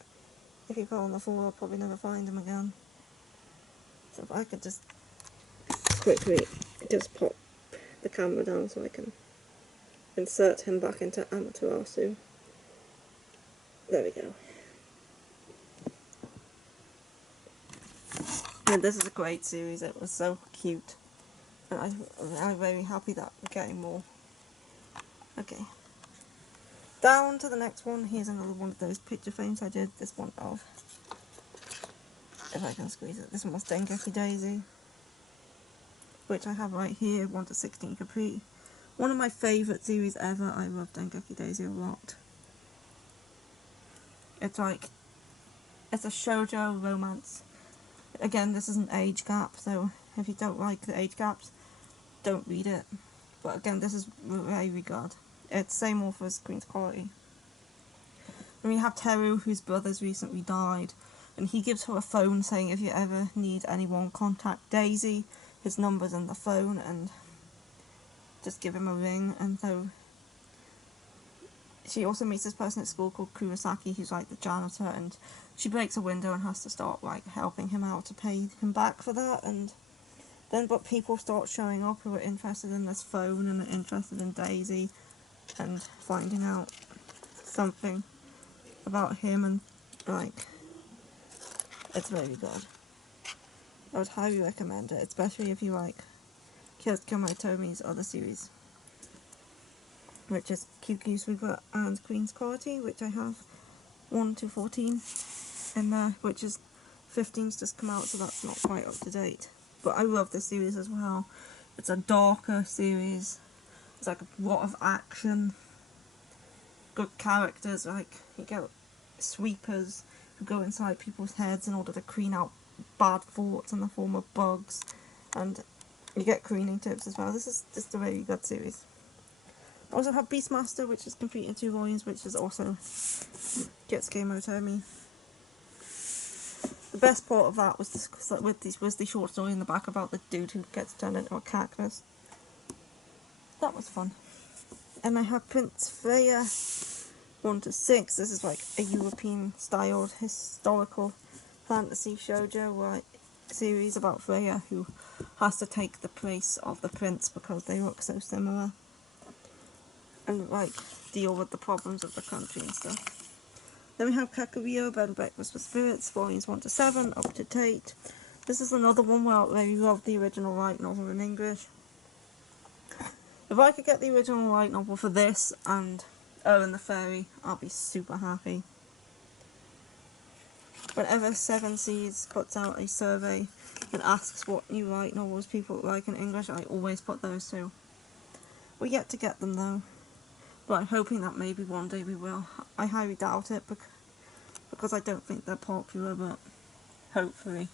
if he fell on the floor I'll probably never find him again. So if I could just quickly just pop the camera down so I can insert him back into Amaterasu. There we go. And this is a great series, it was so cute. And I'm very happy that we're getting more. Okay. Down to the next one. Here's another one of those picture frames I did this one of. If I can squeeze it. This one was Dengeki Daisy, which I have right here, 1-16 complete. One of my favourite series ever. I love Dengeki Daisy a lot. It's a shoujo romance. Again, this is an age gap, so if you don't like the age gaps, don't read it. but again, this is very good. It's same author as Queen's Quality. And we have Teru, whose brother's recently died, and he gives her a phone saying if you ever need anyone, contact Daisy. His number's in the phone, and just give him a ring. And so she also meets this person at school called Kurosaki, who's like the janitor, and she breaks a window and has to start like helping him out to pay him back for that. And then but people start showing up who are interested in this phone and are interested in Daisy and finding out something about him, and like it's very good. I would highly recommend it, especially if you like Kyosuke Tomi's other series, which is Kyukyu's River and Queen's Quality, which I have 1 to 14 in there, which is 15's just come out, so that's not quite up to date. But I love this series as well. It's a darker series. It's like a lot of action, good characters. Like you get sweepers who go inside people's heads in order to clean out bad thoughts in the form of bugs, and you get cleaning tips as well. This is just a very good series. I also have Beastmaster, which is complete in 2 volumes, which is also Kyosuke Motomi. The best part of that was the short story in the back about the dude who gets turned into a cactus. That was fun. And I have Prince Freya 1 to 6. This is like a European styled historical fantasy shoujo series about Freya, who has to take the place of the prince because they look so similar, and like deal with the problems of the country and stuff. Then we have Kakuyo, Bed and Breakfast for Spirits, volumes 1 to 7, up to date. This is another one where I really love the original light novel in English. If I could get the original light novel for this and Owen the Fairy, I'll be super happy. Whenever Seven Seas puts out a survey and asks what new light novels people like in English, I always put those 2. We're yet to get them though, but I'm hoping that maybe one day we will. I highly doubt it because I don't think they're popular, but hopefully.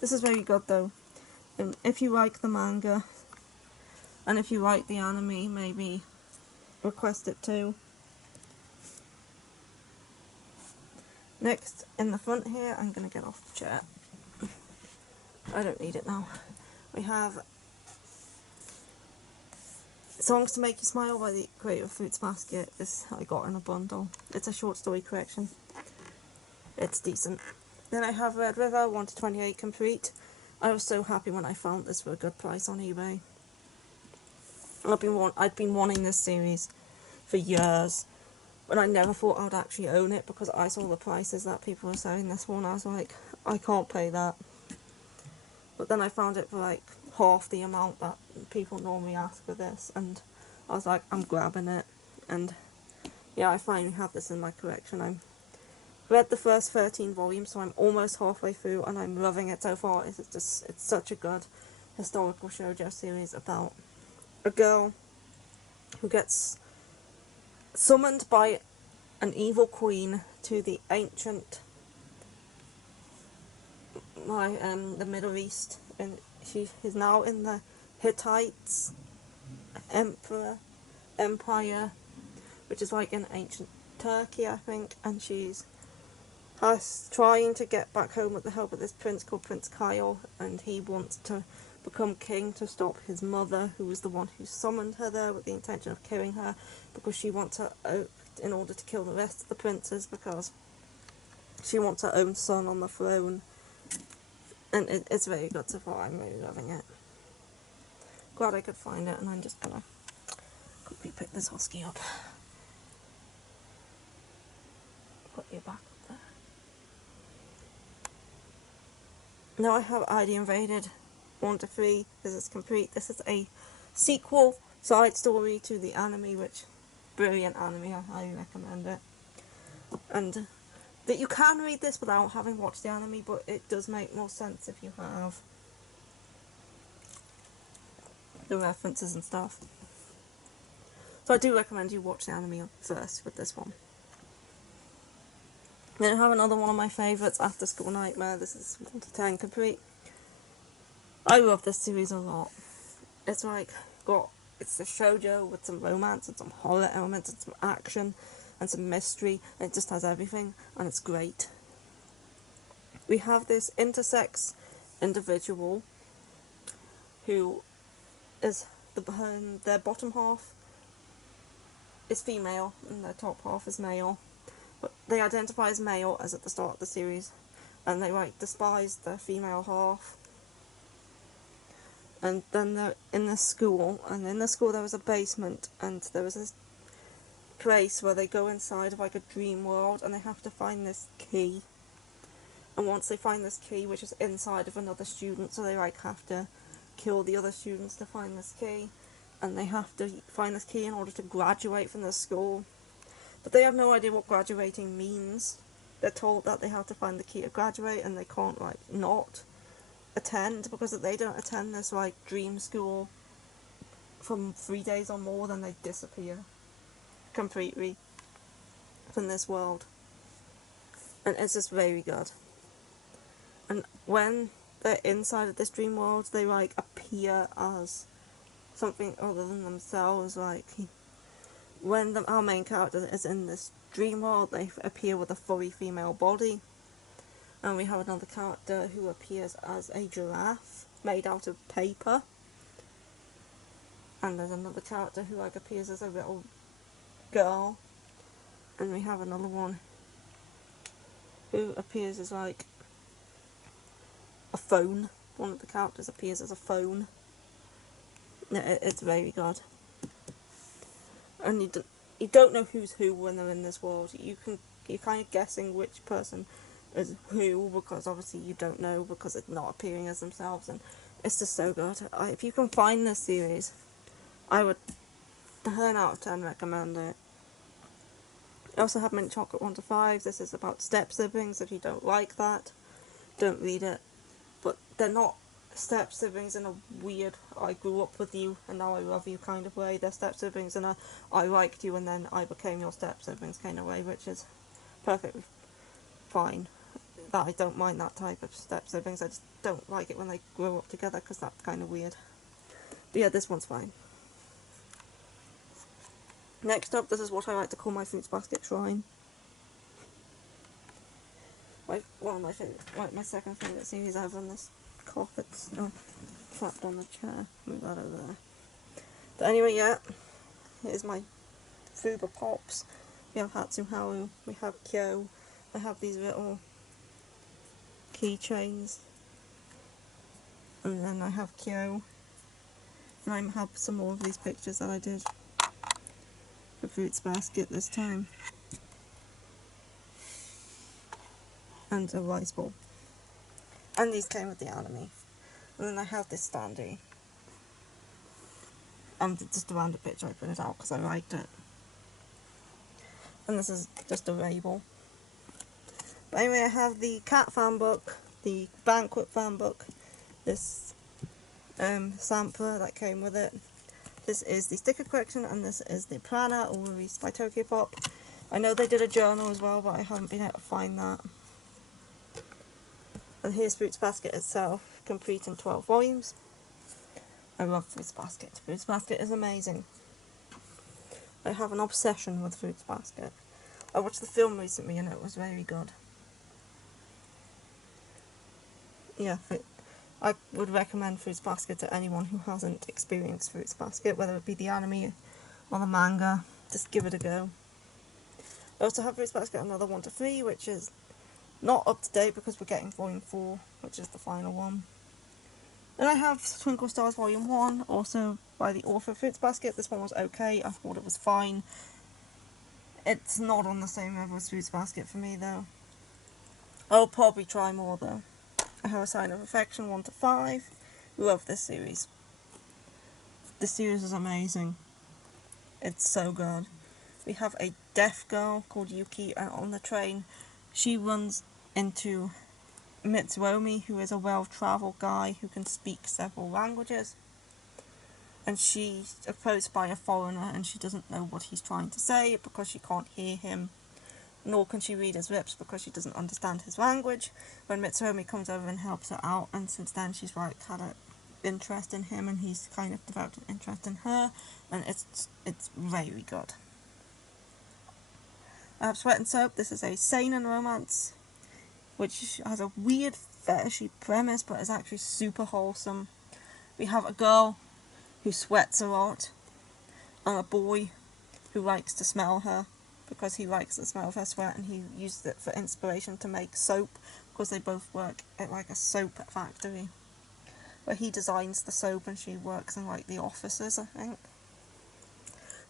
This is very good though, and if you like the manga and if you like the anime, maybe request it too. Next, in the front here, I'm going to get off the chair. I don't need it now. We have Songs to Make You Smile by the Creative Fruits Basket. This I got in a bundle. It's a short story collection. It's decent. Then I have Red River 1 to 28 complete. I was so happy when I found this for a good price on eBay. I'd been wanting this series for years, but I never thought I would actually own it because I saw the prices that people were selling this one. I was like, I can't pay that. But then I found it for like half the amount that people normally ask for this, and I was like, I'm grabbing it. And yeah, I finally have this in my collection. I've read the first 13 volumes, so I'm almost halfway through, and I'm loving it so far. It's such a good historical shoujo series about a girl who gets summoned by an evil queen to the ancient the Middle East, and she is now in the Hittites empire, which is like in ancient Turkey, I think, and she's trying to get back home with the help of this prince called Prince Kyle, and he wants to become king to stop his mother, who was the one who summoned her there with the intention of killing her, because she wants her in order to kill the rest of the princes, because she wants her own son on the throne. And it's very good so far. I'm really loving it. Glad I could find it, and I'm just gonna quickly pick this husky up. Put you back up there. Now I have ID Invaded 1 to 3. This is complete. This is a sequel side story to the anime, which brilliant anime. I highly recommend it. And that you can read this without having watched the anime, but it does make more sense if you have the references and stuff. So I do recommend you watch the anime first with this one. Then I have another one of my favourites, After School Nightmare. This is 1 to 10 complete. I love this series a lot. it's like it's the shoujo with some romance and some horror elements and some action and some mystery, and it just has everything, and it's great. We have this intersex individual who is their bottom half is female and their top half is male, but they identify as male as at the start of the series, and they despise their female half. And then they're in the school, and in the school there was a basement, and there was this place where they go inside of a dream world, and they have to find this key. And once they find this key, which is inside of another student, so they have to kill the other students to find this key, and they have to find this key in order to graduate from the school. But they have no idea what graduating means. They're told that they have to find the key to graduate, and they can't not attend, because if they don't attend this dream school from 3 days or more, then they disappear completely from this world. And it's just very good. And when they're inside of this dream world, they appear as something other than themselves. When our main character is in this dream world, they appear with a fully female body. And we have another character who appears as a giraffe made out of paper. And there's another character who appears as a little girl. And we have another one who appears as a phone. One of the characters appears as a phone. It's very good. And you don't know who's who when they're in this world. You're kind of guessing which person is who, because obviously you don't know, because it's not appearing as themselves, and it's just so good. If you can find this series, I would 10 out of 10 recommend it. I also have Mint Chocolate 1 to 5. This is about step siblings. If you don't like that, don't read it. But they're not step siblings in a weird I grew up with you and now I love you kind of way. They're step siblings in a I liked you and then I became your step siblings kind of way, which is perfectly fine. That I don't mind that type of step siblings. I just don't like it when they grow up together, because that's kind of weird. But yeah, this one's fine. Next up, this is what I like to call my Fruits Basket shrine. One of my favourite, my second favourite series ever, on this cough. It's flapped on the chair. Move that over there. But anyway, yeah, here's my Fuba Pops. We have Hatsuharu, we have Kyo, I have these little keychains, and then I have Kyo, and I have some more of these pictures that I did for Fruits Basket this time, and a rice ball, and these came with the anime. And then I have this standee, and just a random picture I printed out because I liked it, and this is just a label. But anyway, I have the Cat fan book, the Banquet fan book, this sampler that came with it. This is the sticker collection, and this is the planner, all released by Tokyo Pop. I know they did a journal as well, but I haven't been able to find that. And here's Fruits Basket itself, complete in 12 volumes. I love Fruits Basket. Fruits Basket is amazing. I have an obsession with Fruits Basket. I watched the film recently and it was very good. Yeah, I would recommend Fruits Basket to anyone who hasn't experienced Fruits Basket, whether it be the anime or the manga. Just give it a go. I also have Fruits Basket another 1 to 3, which is not up to date because we're getting volume 4, which is the final one. Then I have Twinkle Stars volume 1, also by the author of Fruits Basket. This one was okay, I thought it was fine. It's not on the same level as Fruits Basket for me though. I'll probably try more though. I have A Sign of Affection 1 to 5. Love this series. This series is amazing. It's so good. We have a deaf girl called Yuki, and on the train she runs into Mitsuomi, who is a well-travelled guy who can speak several languages. And she's approached by a foreigner and she doesn't know what he's trying to say because she can't hear him. Nor can she read his lips because she doesn't understand his language. When Mitsuomi comes over and helps her out, and since then she's had interest in him, and he's kind of developed an interest in her, and it's very good. I have Sweat and Soap. This is a seinen romance, which has a weird fetishy premise, but is actually super wholesome. We have a girl who sweats a lot, and a boy who likes to smell her, because he likes the smell of her sweat, and he uses it for inspiration to make soap, because they both work at like a soap factory, where he designs the soap and she works in like the offices, I think.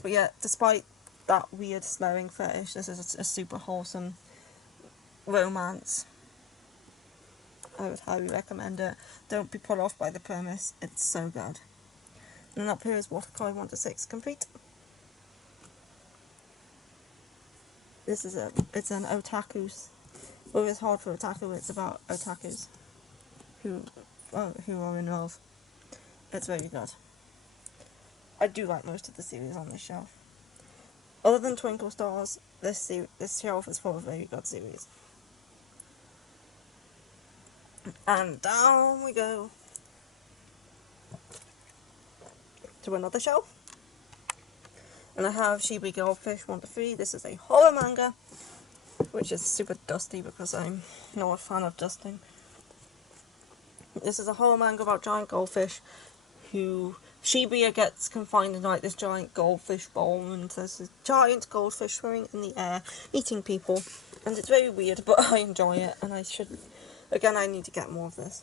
But yeah, despite that weird smelling fetish, this is a super wholesome romance. I would highly recommend it. Don't be put off by the premise, it's so good. And up here is Watercolor 1 to 6 complete. This is it's an otaku's, well, it's hard for otaku, it's about otakus who are in love. It's very good. I do like most of the series on this shelf. Other than Twinkle Stars, this shelf is full of very good series. And down we go to another shelf. And I have Shibi Goldfish 1 to 3. This is a horror manga, which is super dusty because I'm not a fan of dusting. This is a horror manga about giant goldfish who Shibuya gets confined in like this giant goldfish bowl, and there's a giant goldfish swimming in the air eating people, and it's very weird, but I enjoy it, and I need to get more of this.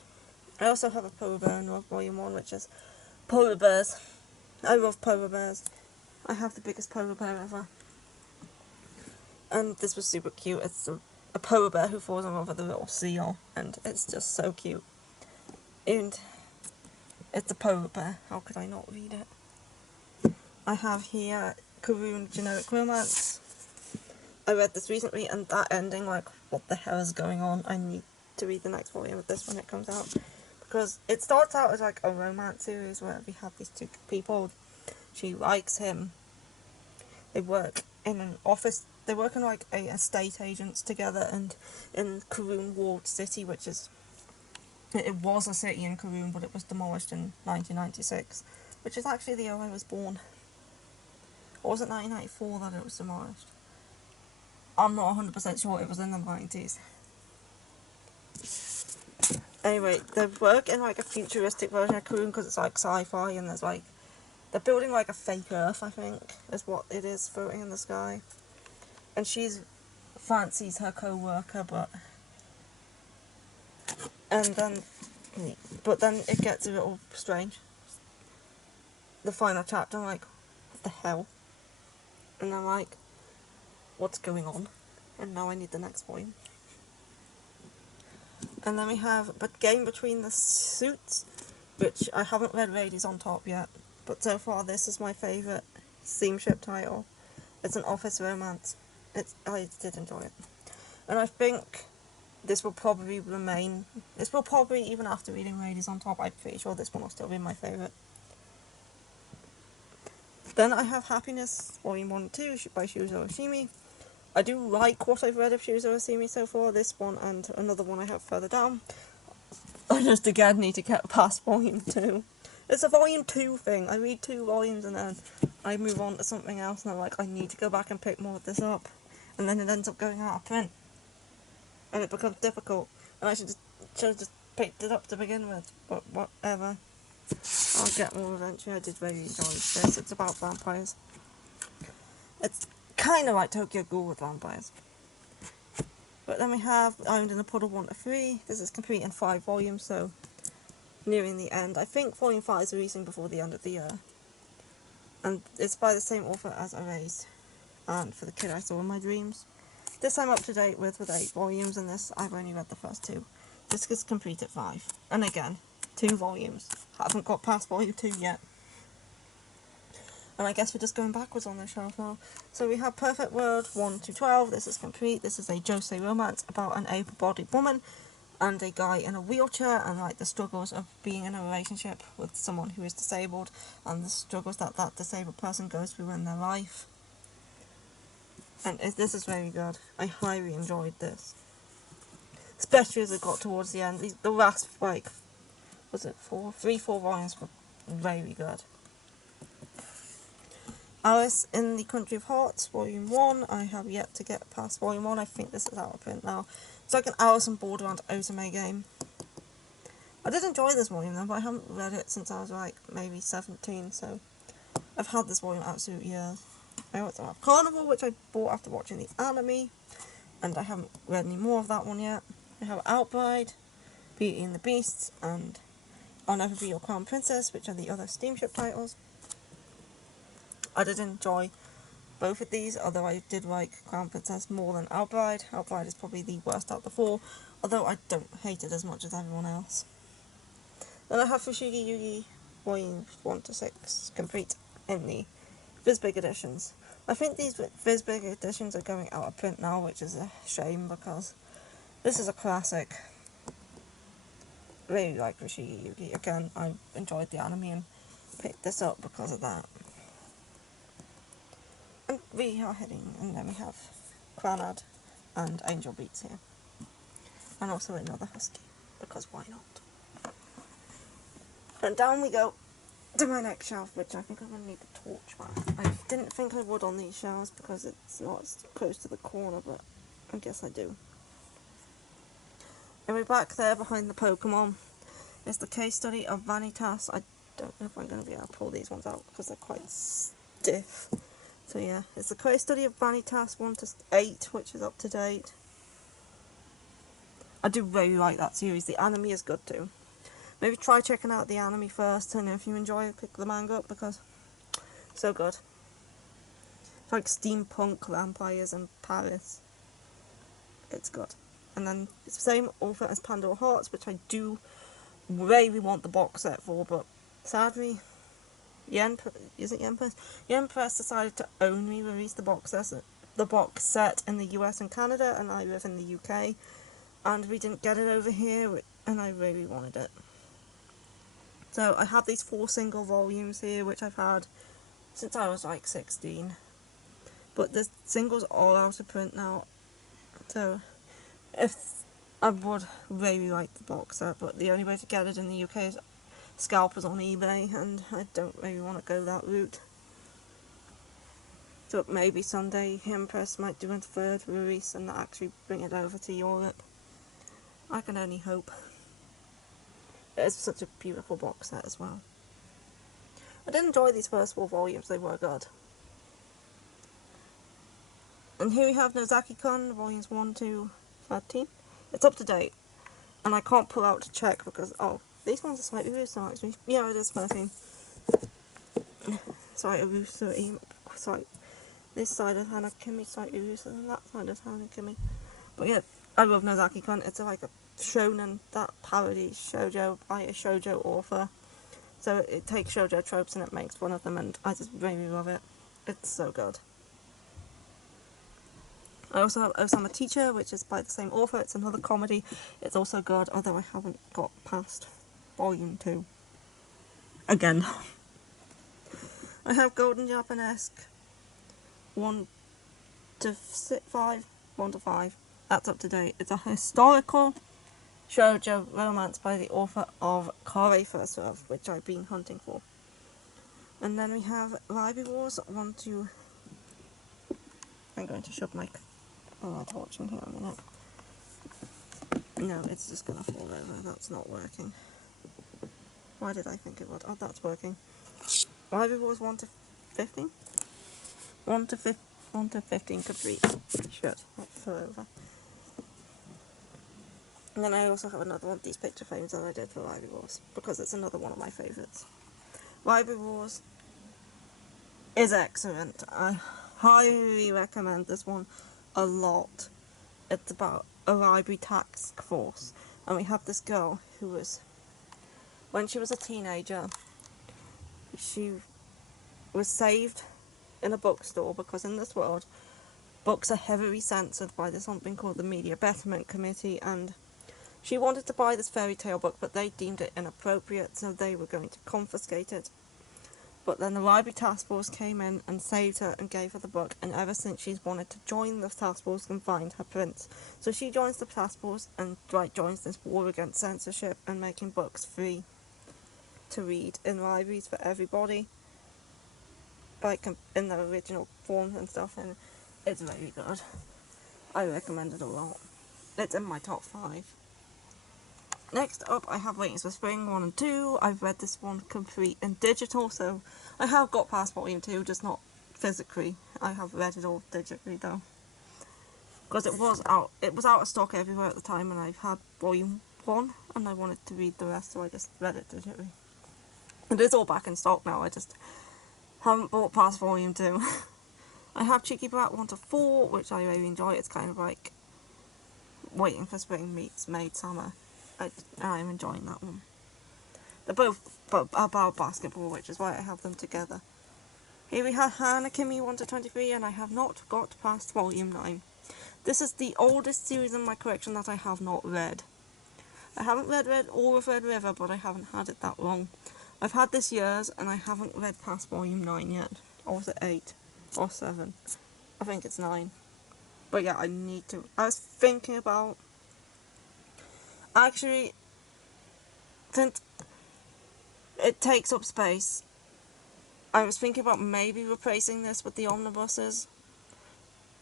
I also have a Polar Bear in Love Volume 1, which is polar bears. I love polar bears. I have the biggest polar bear ever. And this was super cute. It's a polar bear who falls in love with a little seal, and it's just so cute. And it's a polar bear. How could I not read it? I have here Karun Generic Romance. I read this recently, and that ending, like, what the hell is going on? I need to read the next volume of this when it comes out. Because it starts out as like a romance series where we have these two people. She likes him. They work in an office. They work in like a estate agents together, and in Karun Walled City, which is, it was a city in Karun, but it was demolished in 1996, which is actually the year I was born. Or was it 1994 that it was demolished? I'm not 100% sure, it was in the 90s. Anyway, they work in like a futuristic version of Karun because it's like sci-fi, and there's like, they're building like a fake Earth, I think, is what it is, floating in the sky. And she fancies her co-worker, but then it gets a little strange. The final chapter, I'm like, what the hell? And I'm like, what's going on? And now I need the next volume. And then we have But Game Between the Suits, which I haven't read Ladies on Top yet, but so far this is my favourite steamship title. It's an office romance. I did enjoy it. And I think this will probably even after reading Ladies on Top, I'm pretty sure this one will still be my favourite. Then I have Happiness Volume 1 and 2 by Shuzo Oshimi. I do like what I've read of Shuzo Oshimi so far, this one and another one I have further down. I just again need to get past Volume 2. It's a Volume 2 thing. I read 2 volumes and then I move on to something else, and I'm like, I need to go back and pick more of this up. And then it ends up going out of print. And it becomes difficult. And I should have just picked it up to begin with, but whatever. I'll get more eventually. I did really enjoy this. It's about vampires. It's kind of like Tokyo Ghoul with vampires. But then we have Island in a Puddle 1 to 3. This is complete in 5 volumes, so nearing the end. I think Volume 5 is releasing before the end of the year. And it's by the same author as Erased and For the Kid I Saw in My Dreams. This I'm up to date with 8 volumes, and this I've only read the first 2. This is complete at 5. And again, 2 volumes. Haven't got past Volume 2 yet. And I guess we're just going backwards on the shelf now. So we have Perfect World 1 to 12. This is complete. This is a josei romance about an able-bodied woman and a guy in a wheelchair, and like the struggles of being in a relationship with someone who is disabled, and the struggles that disabled person goes through in their life. And this is very good. I highly enjoyed this, especially as it got towards the end. The last like was it 4 volumes were very good. Alice in the Country of Hearts, Volume 1. I have yet to get past Volume 1. I think this is out of print now. It's like an Alice in Borderland Otome game. I did enjoy this volume though, but I haven't read it since I was like maybe 17, so I've had this volume absolute years. I also have Carnival, which I bought after watching the anime, and I haven't read any more of that one yet. I have Outbride, Beauty and the Beast, and I'll Never Be Your Crown Princess, which are the other steamship titles. I did enjoy both of these, although I did like Crown Princess more than Outbride. Outbride is probably the worst out of the 4, although I don't hate it as much as everyone else. Then I have Fushigi Yugi Volumes 1 to 6 complete in the Fizbig editions. I think these Fizbig editions are going out of print now, which is a shame because this is a classic. Really like Fushigi Yugi. Again, I enjoyed the anime and picked this up because of that. And we are heading, and then we have Cranad and Angel Beats here. And also another Husky, because why not? And down we go to my next shelf, which I think I'm going to need the torch back. I didn't think I would on these shelves because it's not as close to the corner, but I guess I do. And we're back there behind the Pokemon. It's the case study of Vanitas. I don't know if I'm going to be able to pull these ones out because they're quite stiff. So yeah, it's the case study of Vanitas 1 to 8, which is up to date. I do really like that series. The anime is good too. Maybe try checking out the anime first, and if you enjoy it, pick the manga up because it's so good. It's like steampunk vampires in Paris. It's good. And then it's the same author as Pandora Hearts, which I do really want the box set for, but sadly, Yen Press decided to only release the box set in the US and Canada, and I live in the UK, and we didn't get it over here, and I really wanted it. So I have these 4 single volumes here, which I've had since I was like 16. But the singles are out of print now. So if I would really like the box set, but the only way to get it in the UK is scalpers on eBay, and I don't really want to go that route. So maybe someday Empress might do a 3rd release and actually bring it over to Europe. I can only hope. It's such a beautiful box set as well. I did enjoy these first 4 volumes, they were good. And here we have Nozaki-kun, volumes 1 to 13. It's up to date. And I can't pull out to check because, oh, these ones are slightly loose now actually. Yeah, it is 13. Slightly looser, sorry. This side of Hanakimi slightly looser than that side of Hanakimi. But yeah, I love Nozaki-kun. It's like a shonen that parodies shoujo by a shoujo author. So it takes shoujo tropes and it makes fun of them, and I just really love it. It's so good. I also have Osama Teacher, which is by the same author. It's another comedy. It's also good, although I haven't got past volume 2. Again. I have Golden Japanesque 1 to 5. 1 to 5. That's up to date. It's a historical shoujo romance by the author of Kare First Love, which I've been hunting for. And then we have Library Wars 1 to... I'm going to shove my torch in here a minute. No, it's just going to fall over. That's not working. Why did I think it would? Oh, that's working. Library Wars 1 to 15? 1 to 15 could read. Shit, that fell over. And then I also have another one of these picture frames that I did for Library Wars, because it's another one of my favourites. Library Wars is excellent. I highly recommend this one a lot. It's about a library task force, and we have this girl who was, when she was a teenager, she was saved in a bookstore because in this world, books are heavily censored by something called the Media Betterment Committee, and she wanted to buy this fairy tale book, but they deemed it inappropriate, so they were going to confiscate it. But then the library task force came in and saved her and gave her the book, and ever since she's wanted to join the task force and find her prince. So she joins the task force and joins this war against censorship and making books free. to read in libraries for everybody, like in the original forms and stuff, and it's very good. I recommend it a lot. It's in my top 5. Next up, I have Waiting for Spring 1 and 2. I've read this one complete in digital, so I have got past volume 2, just not physically. I have read it all digitally though, because it was out of stock everywhere at the time, and I've had volume 1 and I wanted to read the rest, so I just read it digitally. It is all back in stock now, I just haven't bought past volume 2. I have Cheeky Brat 1 to 4, which I really enjoy. It's kind of like Waiting for Spring meets Maid Summer. I'm enjoying that one. They're both about basketball, which is why I have them together. Here we have Hana Kimi 1 to 23, and I have not got past volume 9. This is the oldest series in my collection that I have not read. I haven't read all of Red River, but I haven't had it that long. I've had this year's, and I haven't read past volume 9 yet. Or was it 8? Or 7? I think it's 9. But yeah, I need to. I was thinking about... Actually, since it takes up space, I was thinking about maybe replacing this with the omnibuses,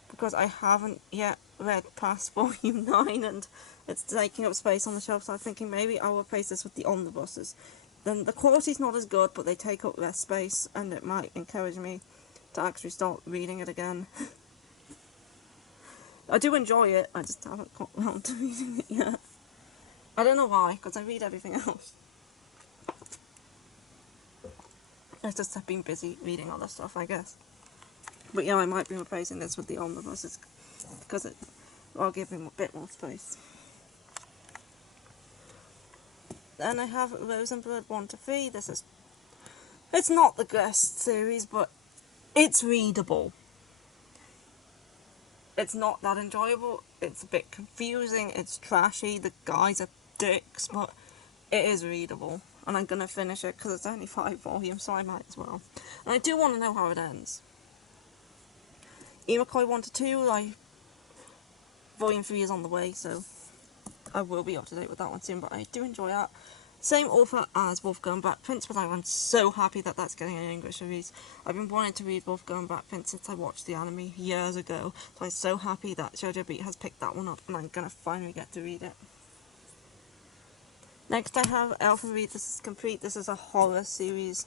because I haven't yet read past volume 9 and it's taking up space on the shelf, so I'm thinking maybe I'll replace this with the omnibuses. Then the quality's not as good, but they take up less space, and it might encourage me to actually start reading it again. I do enjoy it, I just haven't got around to reading it yet. I don't know why, because I read everything else. I just have been busy reading other stuff, I guess. But yeah, I might be replacing this with the omnibuses, because it will give me a bit more space. Then I have Rose and Blood 1 to 3. It's not the best series, but it's readable. It's not that enjoyable, it's a bit confusing, it's trashy, the guys are dicks, but it is readable. And I'm going to finish it because it's only 5 volumes, so I might as well. And I do want to know how it ends. Imakoi 1 to 2, volume 3 is on the way, so I will be up to date with that one soon, but I do enjoy that. Same author as Wolfgang Black Prince, but I'm so happy that that's getting an English release. I've been wanting to read Wolfgang Black Prince since I watched the anime years ago, so I'm so happy that Shoujo Beat has picked that one up, and I'm going to finally get to read it. Next I have Alpha Read. This is complete. This is a horror series.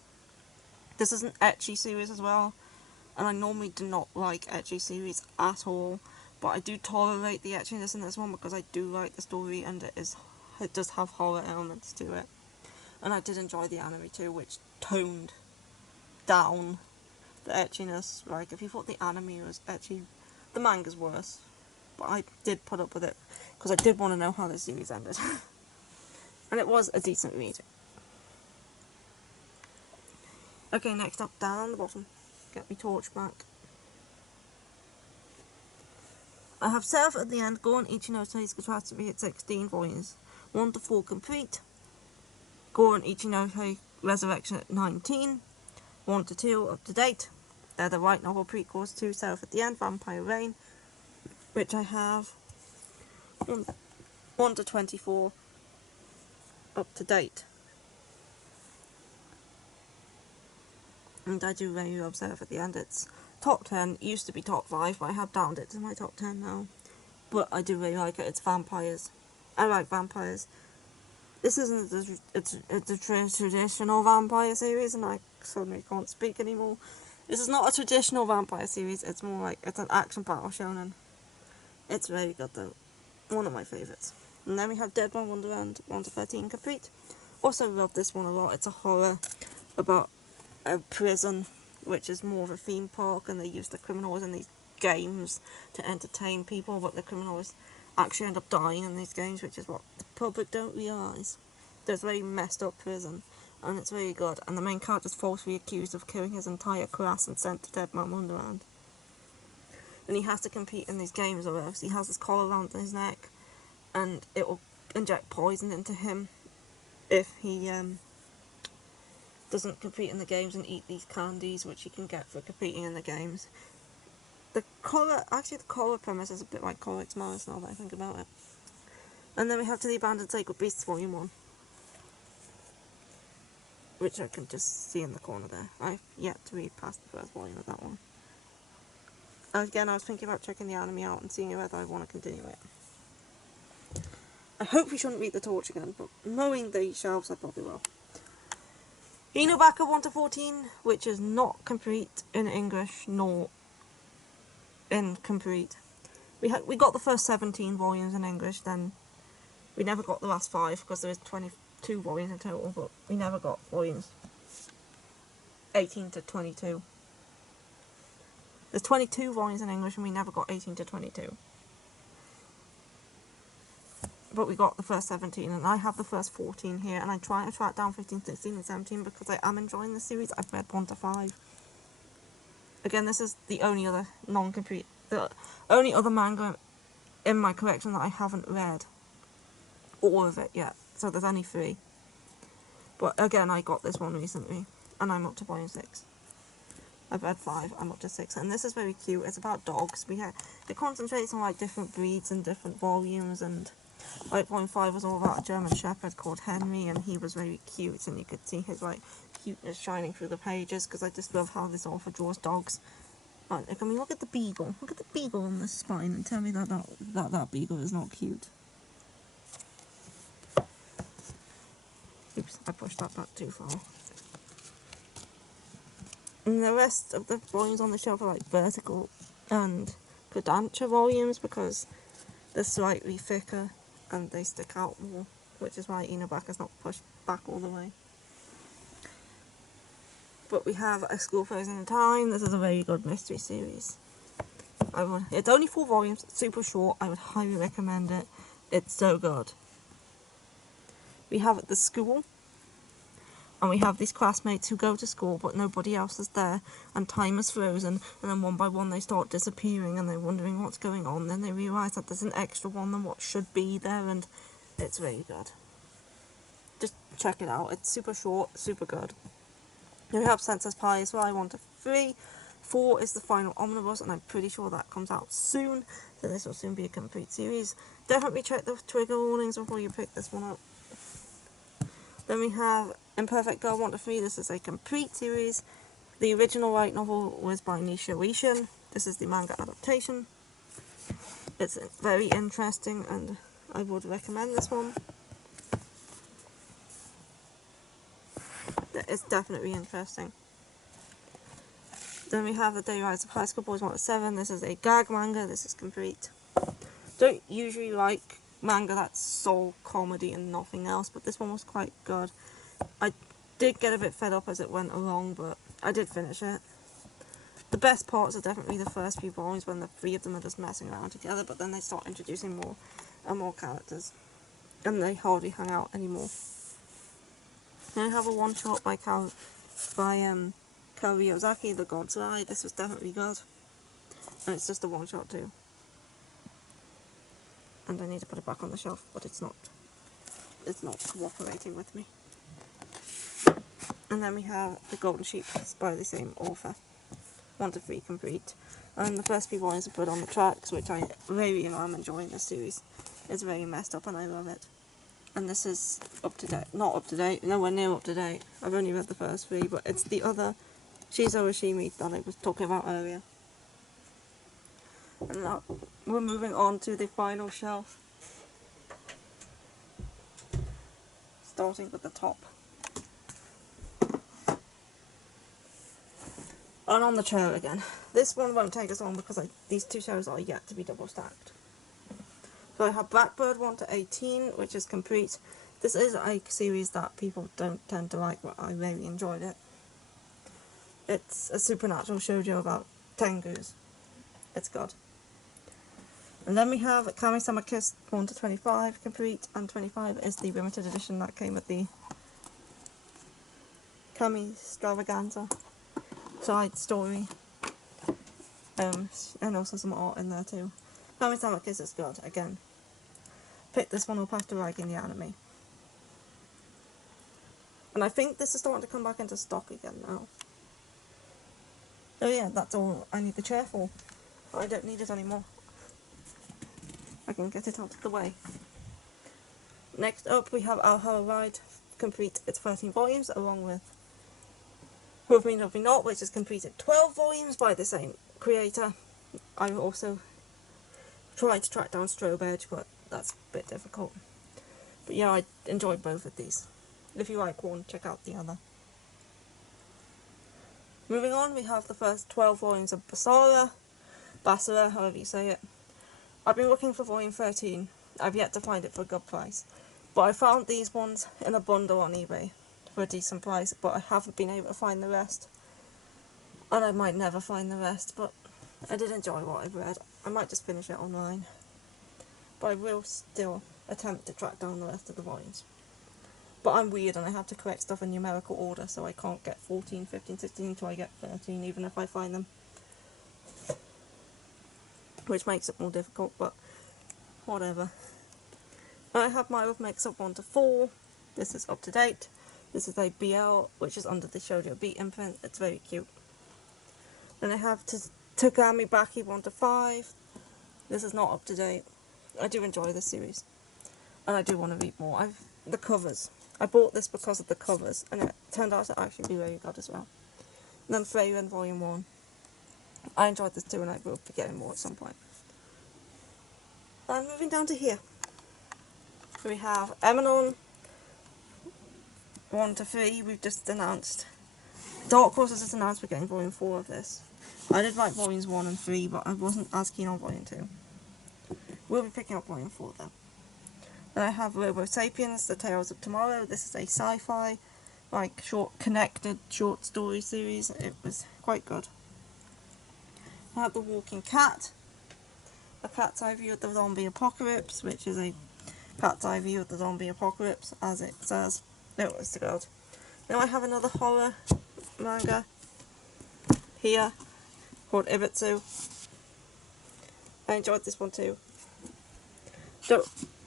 This is an ecchi series as well, and I normally do not like ecchi series at all, but I do tolerate the etchiness in this one because I do like the story, and it does have horror elements to it. And I did enjoy the anime too, which toned down the etchiness. Like, if you thought the anime was ecchi, the manga's worse. But I did put up with it, because I did want to know how the series ended. And it was a decent read. Okay, next up, down the bottom. Get me torch back. I have Seraph at the End, Goron Ichino's Catastrophe at 16 volumes. 1 to 4 complete. Goron Ichino Resurrection at 19. 1 to 2 up to date. They're the light novel prequels to Seraph at the End, Vampire Reign, which I have 1 to 24 up to date. And I do really love Seraph at the End. It's top 10, it used to be top 5, but I have downed it to my top 10 now. But I do really like it. It's vampires. I like vampires. This isn't a traditional vampire series, and I suddenly can't speak anymore. This is not a traditional vampire series, it's more like, it's an action battle shonen. It's very good though. One of my favourites. And then we have Dead by Wonderland 1 to 13 complete. Also love this one a lot. It's a horror about a prison, which is more of a theme park, and they use the criminals in these games to entertain people, but the criminals actually end up dying in these games, which is what the public don't realise. There's a very messed up prison, and it's very good, and the main character is falsely accused of killing his entire class and sent to Dead Man Wonderland. And he has to compete in these games, or else he has this collar around his neck, and it will inject poison into him if he doesn't compete in the games and eat these candies which he can get for competing in the games. The collar premise is a bit like Comics Mars now that I think about it. And then we have To the Abandoned Sacred Beasts Volume 1. which I can just see in the corner there. I've yet to read past the first volume of that one. Again, I was thinking about checking the anime out and seeing whether I want to continue it. I hope we shouldn't read The Torch again, but knowing the shelves, I probably will. Hinobaka 1 to 14, which is not complete in English nor incomplete. We got the first 17 volumes in English, then we never got the last 5 because there is 22 volumes in total, but we never got volumes 18 to 22. There's 22 volumes in English and we never got 18 to 22. But we got the first 17, and I have the first 14 here, and I'm trying to track down 15, 16 and 17 because I am enjoying the series. I've read 1 to 5. Again, this is the only other the only other manga in my collection that I haven't read all of it yet, so there's only 3. But again, I got this one recently, and I'm up to volume 6. I've read 5, I'm up to 6, and this is very cute. It's about dogs. It concentrates on like different breeds and different volumes, and like volume 5 was all about a German Shepherd called Henry, and he was very cute, and you could see his like cuteness shining through the pages, because I just love how this author draws dogs. Like, I mean, look at the beagle. Look at the beagle on the spine, and tell me that beagle is not cute. Oops, I pushed that back too far. And the rest of the volumes on the shelf are like vertical and Kodansha volumes because they're slightly thicker and they stick out more, which is why Inobaka's not pushed back all the way. But we have A School Frozen in Time. This is a very good mystery series. It's only 4 volumes, it's super short. I would highly recommend it. It's so good. We have The School. And we have these classmates who go to school but nobody else is there, and time is frozen, and then one by one they start disappearing and they're wondering what's going on. Then they realise that there's an extra one than what should be there, and it's really good. Just check it out. It's super short, super good. Then we have Census Pie as well. I 1 to 3. 4 is the final omnibus, and I'm pretty sure that comes out soon, so this will soon be a complete series. Definitely check the trigger warnings before you pick this one up. Then we have Imperfect Girl 1 to 3. This is a complete series. The original light novel was by Nisha Rishin. This is the manga adaptation. It's very interesting and I would recommend this one. It's definitely interesting. Then we have The Day Rise of High School Boys 1 to 7. This is a gag manga. This is complete. Don't usually like manga that's sole comedy and nothing else, but this one was quite good. I did get a bit fed up as it went along, but I did finish it. The best parts are definitely the first few volumes when the 3 of them are just messing around together, but then they start introducing more and more characters, and they hardly hang out anymore. Then I have a one-shot by Kari Ozaki, The God's Eye. This was definitely good, and it's just a one-shot too. And I need to put it back on the shelf, but it's not cooperating with me. And then we have The Golden Sheep by the same author, 1 to 3 complete. And the first few volumes are put on the tracks, which I really am enjoying this series. It's very messed up and I love it. And this is up to date, not up to date, nowhere near up to date. I've only read the first 3, but it's the other Shizo Oshimi that I was talking about earlier. And now we're moving on to the final shelf, starting with the top. And on the chair again. This one won't take us long because these 2 shelves are yet to be double stacked. So I have Blackbird 1 to 18, which is complete. This is a series that people don't tend to like, but I really enjoyed it. It's a supernatural shoujo about tengus. It's good. And then we have Kami-sama Kiss 1 to 25 complete, and 25 is the limited edition that came with the Kami Stravaganza side story. And also some art in there too. Kami-sama Kiss is good, again. Picked this one up after liking the anime. And I think this is starting to come back into stock again now. Oh yeah, that's all I need the chair for. I don't need it anymore. I can get it out of the way. Next up we have Our Ride complete its 13 volumes, along with Love Me, Love Me Not, which is completed 12 volumes by the same creator. I also tried to track down Strobe Edge, but that's a bit difficult. But yeah, I enjoyed both of these. If you like one, check out the other. Moving on, we have the first 12 volumes of Basara, however you say it. I've been looking for volume 13. I've yet to find it for a good price. But I found these ones in a bundle on eBay for a decent price, but I haven't been able to find the rest. And I might never find the rest, but I did enjoy what I've read. I might just finish it online. But I will still attempt to track down the rest of the volumes. But I'm weird and I have to collect stuff in numerical order, so I can't get 14, 15, 16 until I get 13, even if I find them. Which makes it more difficult, but whatever. I have my Love Makes Up 1 to 4. This is up to date. This is a BL, which is under the Shoujo Beat imprint. It's very cute. Then I have Togami Baki 1 to 5. This is not up to date. I do enjoy this series. And I do want to read more. The covers. I bought this because of the covers, and it turned out to actually be very good as well. And then Freyren Volume 1. I enjoyed this too, and I will be getting more at some point. And moving down to here. We have Emanon 1 to 3. We've just announced. Dark Horse has just announced we're getting Volume 4 of this. I did like Volumes 1 and 3, but I wasn't as keen on Volume 2. We'll be picking up Volume 4 though. Then I have Robo Sapiens, The Tales of Tomorrow. This is a sci-fi, connected short story series. It was quite good. I have The Walking Cat, A Cat's Eye View of the Zombie Apocalypse, which is a cat's eye view of the zombie apocalypse, as it says. It was good. Now I have another horror manga here called Ibitsu. I enjoyed this one too.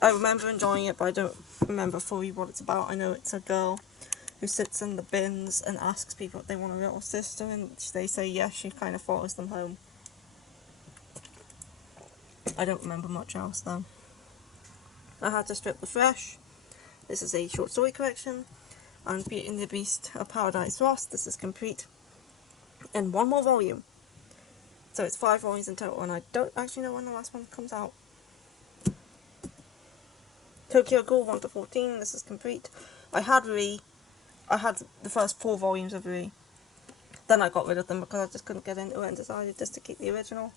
I remember enjoying it, but I don't remember fully what it's about. I know it's a girl who sits in the bins and asks people if they want a little sister, and they say yes. She kind of follows them home. I don't remember much else though. I had to Strip the Fresh. This is a short story collection. And Beauty and the Beast of Paradise Lost. This is complete in one more volume. So it's 5 volumes in total, and I don't actually know when the last one comes out. Tokyo Ghoul 1 to 14. This is complete. I had the first 4 volumes of Re. Then I got rid of them because I just couldn't get into it and decided just to keep the original.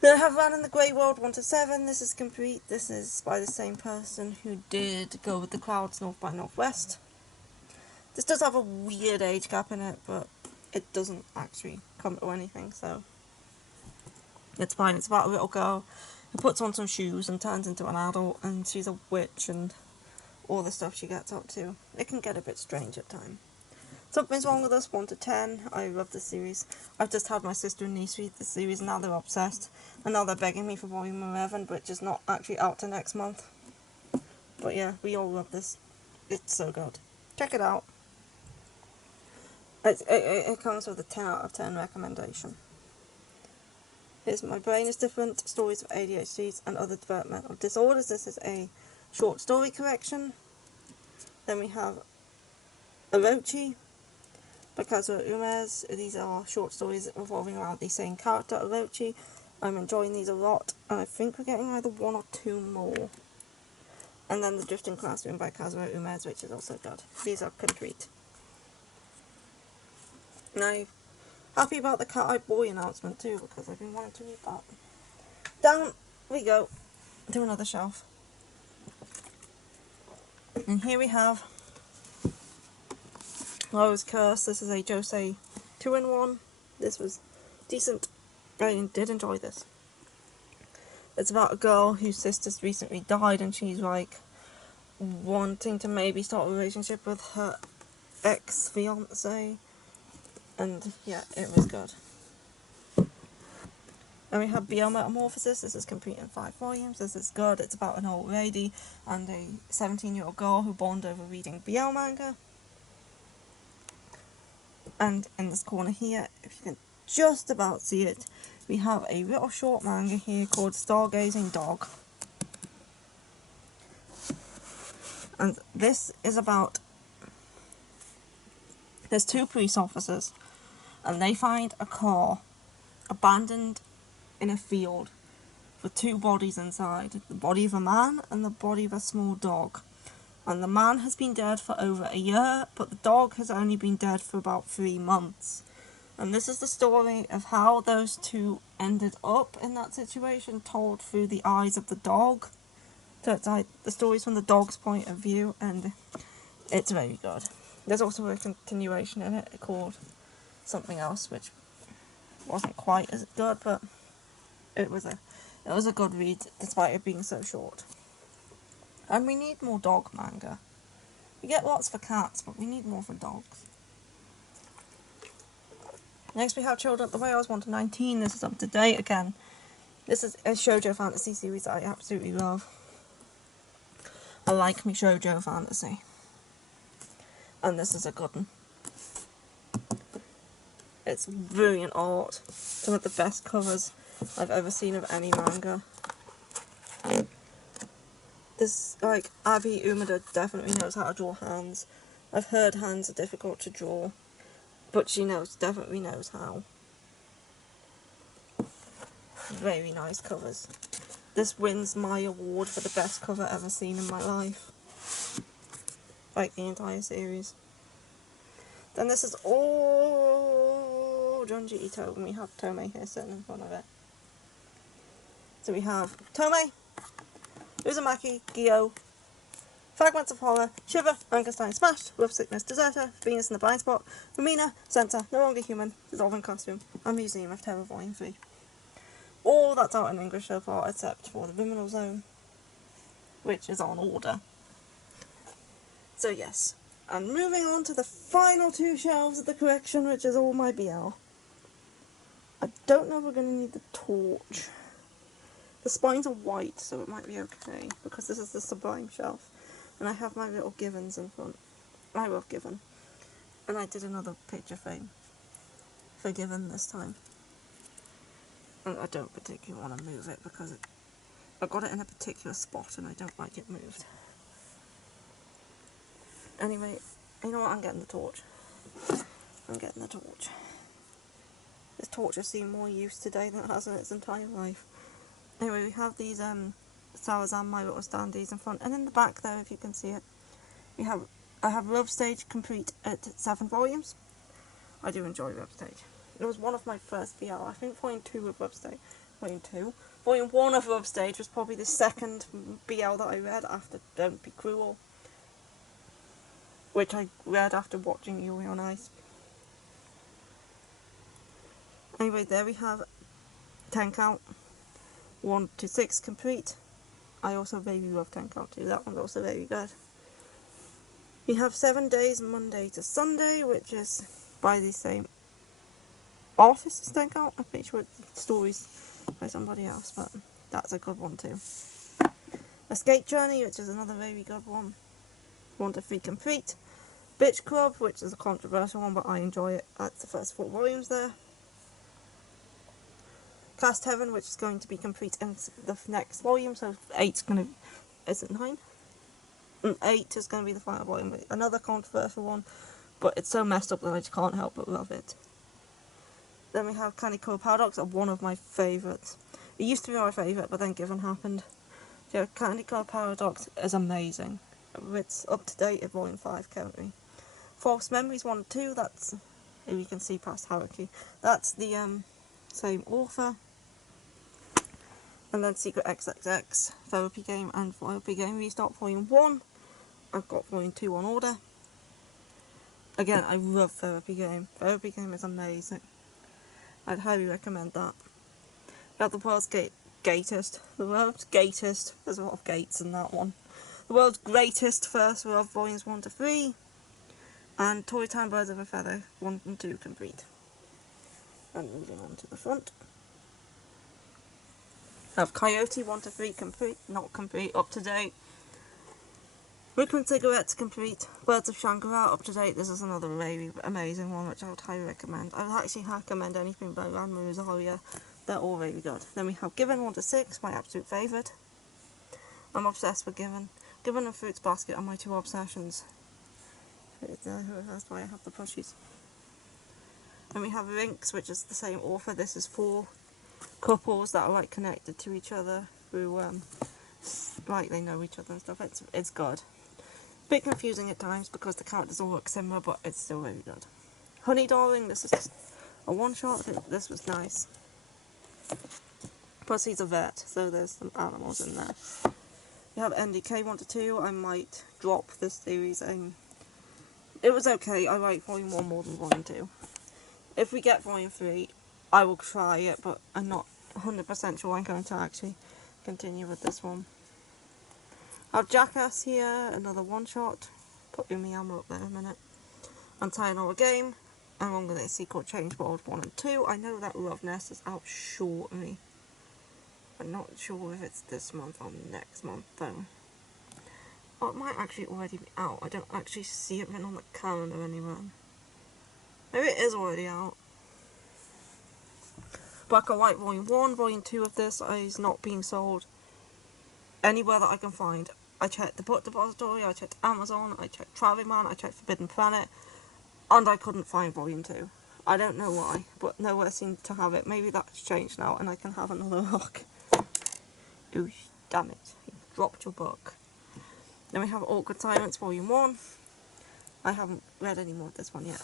Then I have Ran in the Grey World 1 to 7. This is complete. This is by the same person who did Go with the Clouds North by Northwest. This does have a weird age gap in it, but it doesn't actually come to anything, so it's fine. It's about a little girl who puts on some shoes and turns into an adult, and she's a witch and all the stuff she gets up to. It can get a bit strange at times. Something's Wrong with Us 1 to 10. I love this series. I've just had my sister and niece read this series, and now they're obsessed. And now they're begging me for volume 11, which is not actually out till next month. But yeah, we all love this. It's so good. Check it out. It comes with a 10 out of 10 recommendation. Here's My Brain is Different, Stories of ADHDs and Other Developmental Disorders. This is a short story collection. Then we have Orochi by Kazuo Umez. These are short stories revolving around the same character, Orochi. I'm enjoying these a lot, and I think we're getting either 1 or 2 more. And then The Drifting Classroom by Kazuo Umez, which is also good. These are complete. Now, happy about the Cat-Eyed Boy announcement too, because I've been wanting to read that. Down we go to another shelf. And here we have Rose Curse. This is a Josei 2-in-1. This was decent. I did enjoy this. It's about a girl whose sister's recently died, and she's wanting to maybe start a relationship with her ex-fiance. And yeah, it was good. And we have BL Metamorphosis. This is complete in 5 volumes. This is good. It's about an old lady and a 17-year-old girl who bond over reading BL manga. And in this corner here, if you can just about see it, we have a little short manga here called Stargazing Dog. And this is about, there's two police officers, and they find a car abandoned in a field with two bodies inside, the body of a man and the body of a small dog. And the man has been dead for over a year, but the dog has only been dead for about 3 months. And this is the story of how those two ended up in that situation, told through the eyes of the dog. So it's like the story's from the dog's point of view, and it's very good. There's also a continuation in it called something else, which wasn't quite as good, but it was a good read despite it being so short. And we need more dog manga. We get lots for cats, but we need more for dogs. Next we have Children of the Whales 1 to 19. This is up to date again. This is a shoujo fantasy series that I absolutely love. I like me shoujo fantasy. And this is a good one. It's brilliant art. Some of the best covers I've ever seen of any manga. This, like, Abi Umeda definitely knows how to draw hands. I've heard hands are difficult to draw, but she definitely knows how. Very nice covers. This wins my award for the best cover ever seen in my life. Like the entire series. Then this is all Junji Ito, and we have Tomei here sitting in front of it. So we have Tomei, Uzumaki, Gyo, Fragments of Horror, Shiver, Frankenstein Smashed, Love Sickness, Deserter, Venus in the Blind Spot, Rumina, Center, No Longer Human, Dissolving Costume, and Museum of Terror Volume 3. All that's out in English so far, except for the Liminal Zone, which is on order. So yes, and moving on to the final two shelves of the collection, which is all my BL. I don't know if we're going to need the torch. The spines are white, so it might be okay, because this is the Sublime shelf. And I have my little Givens in front. I love Given. And I did another picture frame for Given this time. And I don't particularly want to move it, because I got it in a particular spot and I don't like it moved. Anyway, you know what, I'm getting the torch. I'm getting the torch. This torch has seen more use today than it has in its entire life. Anyway, we have these Sarazan My Little Standees in front, and in the back there, if you can see it, I have Love Stage complete at 7 volumes. I do enjoy Love Stage. It was one of my first BL. I think Volume 2 of Love Stage. Volume 2. Volume 1 of Love Stage was probably the second BL that I read after Don't Be Cruel, which I read after watching Yuri on Ice. Anyway, there we have 10 count. 1 to 6 complete. I also really love 10 count too. That one's also very good. We have 7 days, Monday to Sunday, which is by the same artist as 10 count. I'm pretty sure it's stories by somebody else, but that's a good one too. Escape Journey, which is another very good one. 1 to 3 complete. Bitch Club, which is a controversial one, but I enjoy it. That's the first 4 volumes there. Cast Heaven, which is going to be complete in the next volume, so 8's going to... is it 9? 8 is going to be the final volume. Another controversial one, but it's so messed up that I just can't help but love it. Then we have Candy Color Paradox, one of my favourites. It used to be my favourite, but then Given happened. So Candy Color Paradox is amazing. It's up to date at volume 5 currently. False Memories 1 and 2, that's... here you can see past Haruki. That's the same author. And then Secret XXX, Therapy Game and Therapy Game Restart Volume 1. I've got Volume 2 on order. Again, I love Therapy Game. Therapy Game is amazing. I'd highly recommend that. About the world's greatest. The world's greatest. There's a lot of gates in that one. The world's greatest First Love Volumes 1 to 3. And Toy Time Birds of a Feather 1 and 2 complete. And moving on to the front. Have Coyote 1 to 3 complete, not complete, up to date. Rickman Cigarettes complete. Birds of Shangri-La up to date. This is another really amazing one which I would highly recommend. I would actually recommend anything by Ranma Rosaria. They're all really good. Then we have Given 1 to 6, my absolute favourite. I'm obsessed with Given. Given a Fruits Basket are my two obsessions. That's why I have the plushies. And we have Rinks, which is the same author. This is 4 couples that are like connected to each other through like they know each other and stuff. It's good. Bit confusing at times because the characters all look similar, but it's still really good. Honey Darling, this is a one-shot. I think this was nice. Plus he's a vet, so there's some animals in there. We have NDK 1-2. I might drop this series. It was okay. I like Volume 1 more than Volume 2. If we get Volume 3, I will try it, but I'm not 100% sure I'm going to actually continue with this one. I have Jackass here, another one-shot. Put Umiyama up there in a minute. And Sayonara Game. And I'm going to sequel Change World 1 and 2. I know that Love Nest is out shortly. I'm not sure if it's this month or next month though. Or it might actually already be out. I don't actually see it written on the calendar anywhere. Maybe it is already out. Black and White Volume 1, Volume 2 of this is not being sold anywhere that I can find. I checked the Book Depository, I checked Amazon, I checked Traveling Man, I checked Forbidden Planet, and I couldn't find Volume 2. I don't know why, but nowhere seemed to have it. Maybe that's changed now and I can have another look. Ooh, damn it. You dropped your book. Then we have Awkward Silence Volume 1. I haven't read any more of this one yet.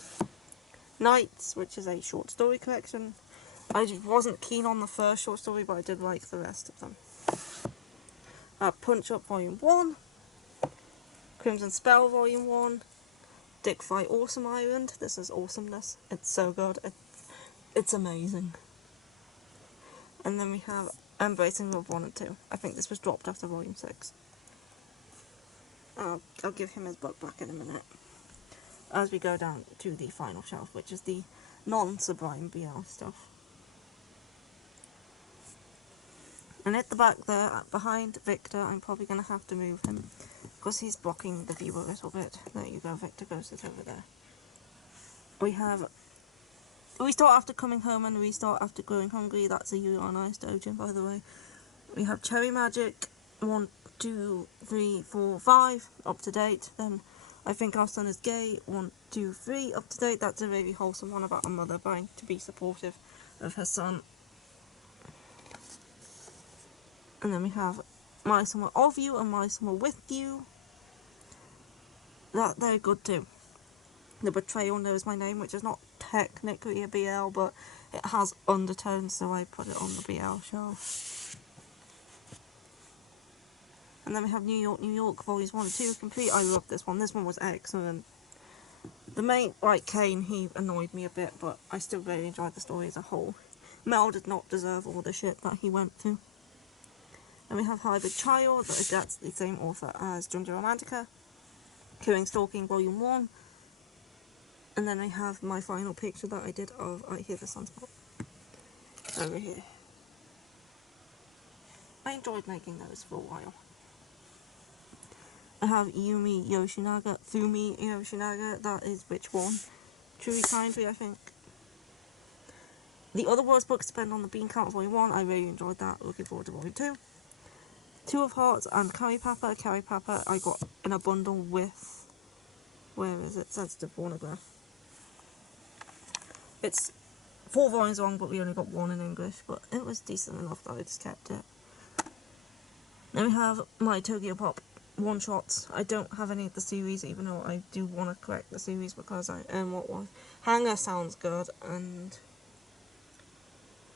Nights, which is a short story collection. I just wasn't keen on the first short story, but I did like the rest of them. Punch Up Volume 1. Crimson Spell Volume 1. Dick Fight Awesome Island. This is awesomeness. It's so good. It's amazing. And then we have Embracing Love 1 and 2. I think this was dropped after Volume 6. I'll give him his book back in a minute. As we go down to the final shelf, which is the non-Sublime BL stuff. And at the back there, behind Victor, I'm probably going to have to move him, because he's blocking the view a little bit. There you go, Victor, go sit over there. We have Restart After Coming Home and Restart After Growing Hungry. That's a You Are Nice Dojin, by the way. We have Cherry Magic, 1, 2, 3, 4, 5, up to date. Then I Think Our Son Is Gay, 1, 2, 3, up to date. That's a really wholesome one about a mother trying to be supportive of her son. And then we have My Summer Of You and My Summer With You. They're good too. The Betrayal Knows My Name, which is not technically a BL, but it has undertones, so I put it on the BL show. And then we have New York, New York, Volumes 1 and 2 complete. I love this one. This one was excellent. The main, like Kane, he annoyed me a bit, but I still really enjoyed the story as a whole. Mel did not deserve all the shit that he went through. And we have Hybrid Child, that's the same author as Junjo Romantica. Killing Stalking Volume 1. And then I have my final picture that I did of I Hear the Sunspot over here. I enjoyed making those for a while. I have Fumi Yoshinaga, that is which one? Truly Kindly, I think. The Other World's books depend on the Bean Count Volume 1. I really enjoyed that. Looking forward to Volume 2. Two of Hearts and Carrie Papa. Carrie Papa I got in a bundle with, where is it? Sensitive Pornograph. It's 4 volumes long, but we only got 1 in English, but it was decent enough that I just kept it. Then we have my Tokyo Pop one-shots. I don't have any of the series, even though I do want to collect the series because what was Hanger sounds good, and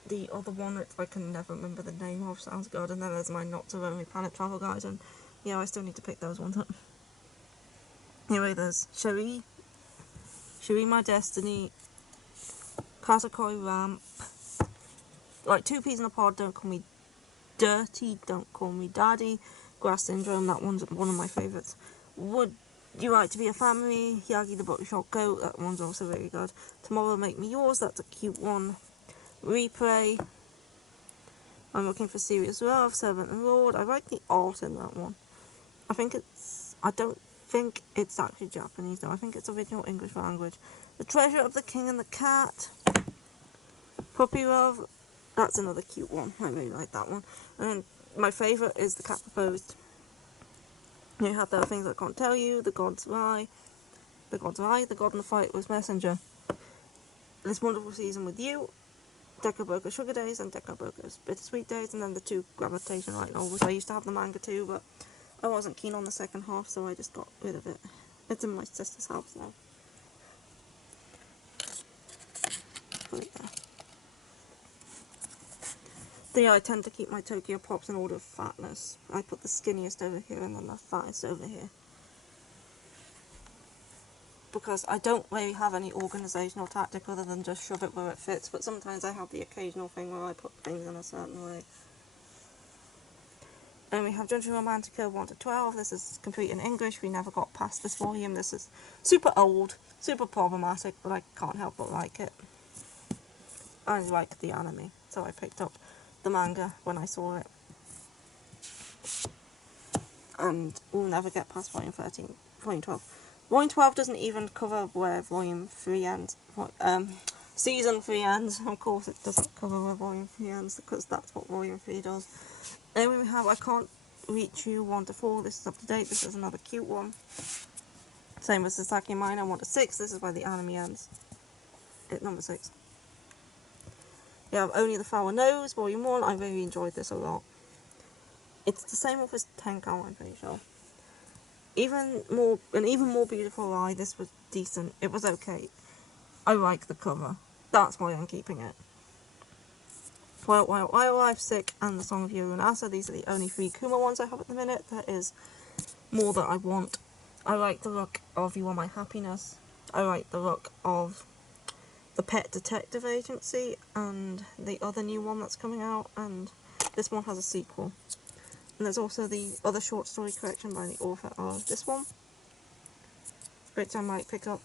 the other one which I can never remember the name of sounds good, and then there's my Not So Lonely Planet Travel Guide, and yeah, I still need to pick those ones up. Anyway, there's Cherie My Destiny, Katakoi Ramp, like 2 Peas in a Pod, Don't Call Me Dirty, Don't Call Me Daddy, Grass Syndrome, that one's one of my favourites. Would You Like to Be a Family, Yagi the Buckshot Goat, that one's also really good. Tomorrow Make Me Yours, that's a cute one. Replay, I'm Looking for Serious Love, Servant and Lord. I like the art in that one. I don't think it's actually Japanese though, I think it's original English language. The Treasure of the King and the Cat, Puppy Love, that's another cute one, I really like that one. And my favourite is The Cat Proposed. You have the other things I can't tell you, the God's Eye, the God in the Fight was Messenger, This Wonderful Season with You, Deco Broker Sugar Days, and Deco Broker's Bittersweet Days, and then the 2 Gravitation Light novels. I used to have the manga too, but I wasn't keen on the second half, so I just got rid of it. It's in my sister's house now. But yeah. So yeah, I tend to keep my Tokyo Pops in order of fatness. I put the skinniest over here and then the fattest over here. Because I don't really have any organisational tactic other than just shove it where it fits, but sometimes I have the occasional thing where I put things in a certain way. And we have Dungeon Romantica 1 to 12. This is complete in English. We never got past this volume. This is super old, super problematic, but I can't help but like it. I like the anime, so I picked up the manga when I saw it. And we'll never get past volume 13, volume 12. Volume 12 doesn't even cover where volume 3 ends. Season 3 ends. Of course it doesn't cover where volume 3 ends, because that's what volume 3 does. Then we have I Can't Reach You 1 to 4. This is up to date. This is another cute one. Same as Sasaki Minor 1 to 6. This is where the anime ends. At number 6. We have Only the Flower Knows, volume 1. I really enjoyed this a lot. It's the same with as Tenkan, I'm pretty sure. Even more beautiful eye. This was decent. It was okay. I like the cover. That's why I'm keeping it. Wild Sick, and The Song of Yoru and Asa. These are the only 3 Kuma ones I have at the minute. There is more that I want. I like the look of You Are My Happiness. I like the look of the Pet Detective Agency and the other new one that's coming out, and this one has a sequel. And there's also the other short story collection by the author of this one, which I might pick up.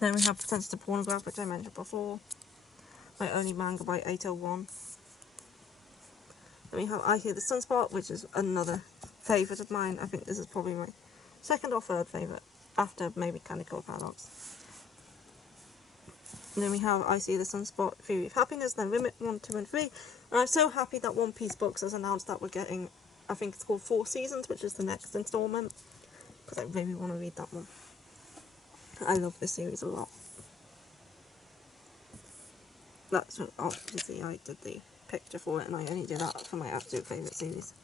Then we have Sensitive Pornograph, which I mentioned before. My only manga by 801. Then we have I Hear the Sunspot, which is another favourite of mine. I think this is probably my second or third favourite, after maybe Kaneko Paradox. And then we have I See the Sunspot, Theory of Happiness, then Limit 1, 2 and 3. And I'm so happy that One Piece Books has announced that we're getting, I think it's called 4 Seasons, which is the next instalment. Because I really want to read that one. I love this series a lot. That's what, obviously I did the picture for it, and I only did that for my absolute favourite series.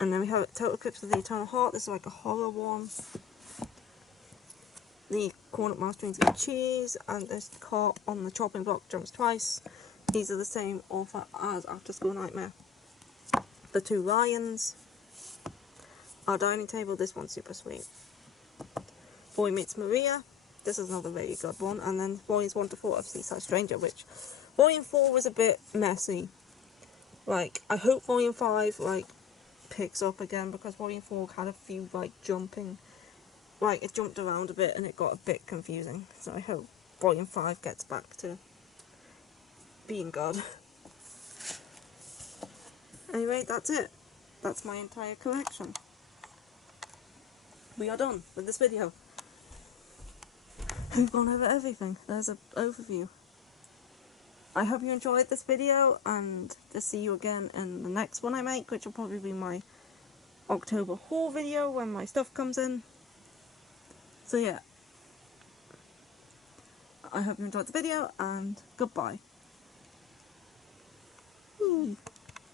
And then we have Total Eclipse of the Eternal Heart. This is like a horror one. The Corn Up Masterings of Cheese, and this car on the chopping block jumps twice. These are the same author as After School Nightmare. The Two Lions. Our Dining Table, this one's super sweet. Boy Meets Maria. This is another very good one. And then volumes 1 to 4 of Seaside Stranger, which volume 4 was a bit messy. Like, I hope volume 5, like, picks up again, because volume 4 had a few, like, jumping. Like, it jumped around a bit and it got a bit confusing. So I hope volume 5 gets back to being good. Anyway, that's it. That's my entire collection. We are done with this video. We've gone over everything. There's an overview. I hope you enjoyed this video, and to see you again in the next one I make, which will probably be my October haul video when my stuff comes in. So yeah, I hope you enjoyed the video, and goodbye.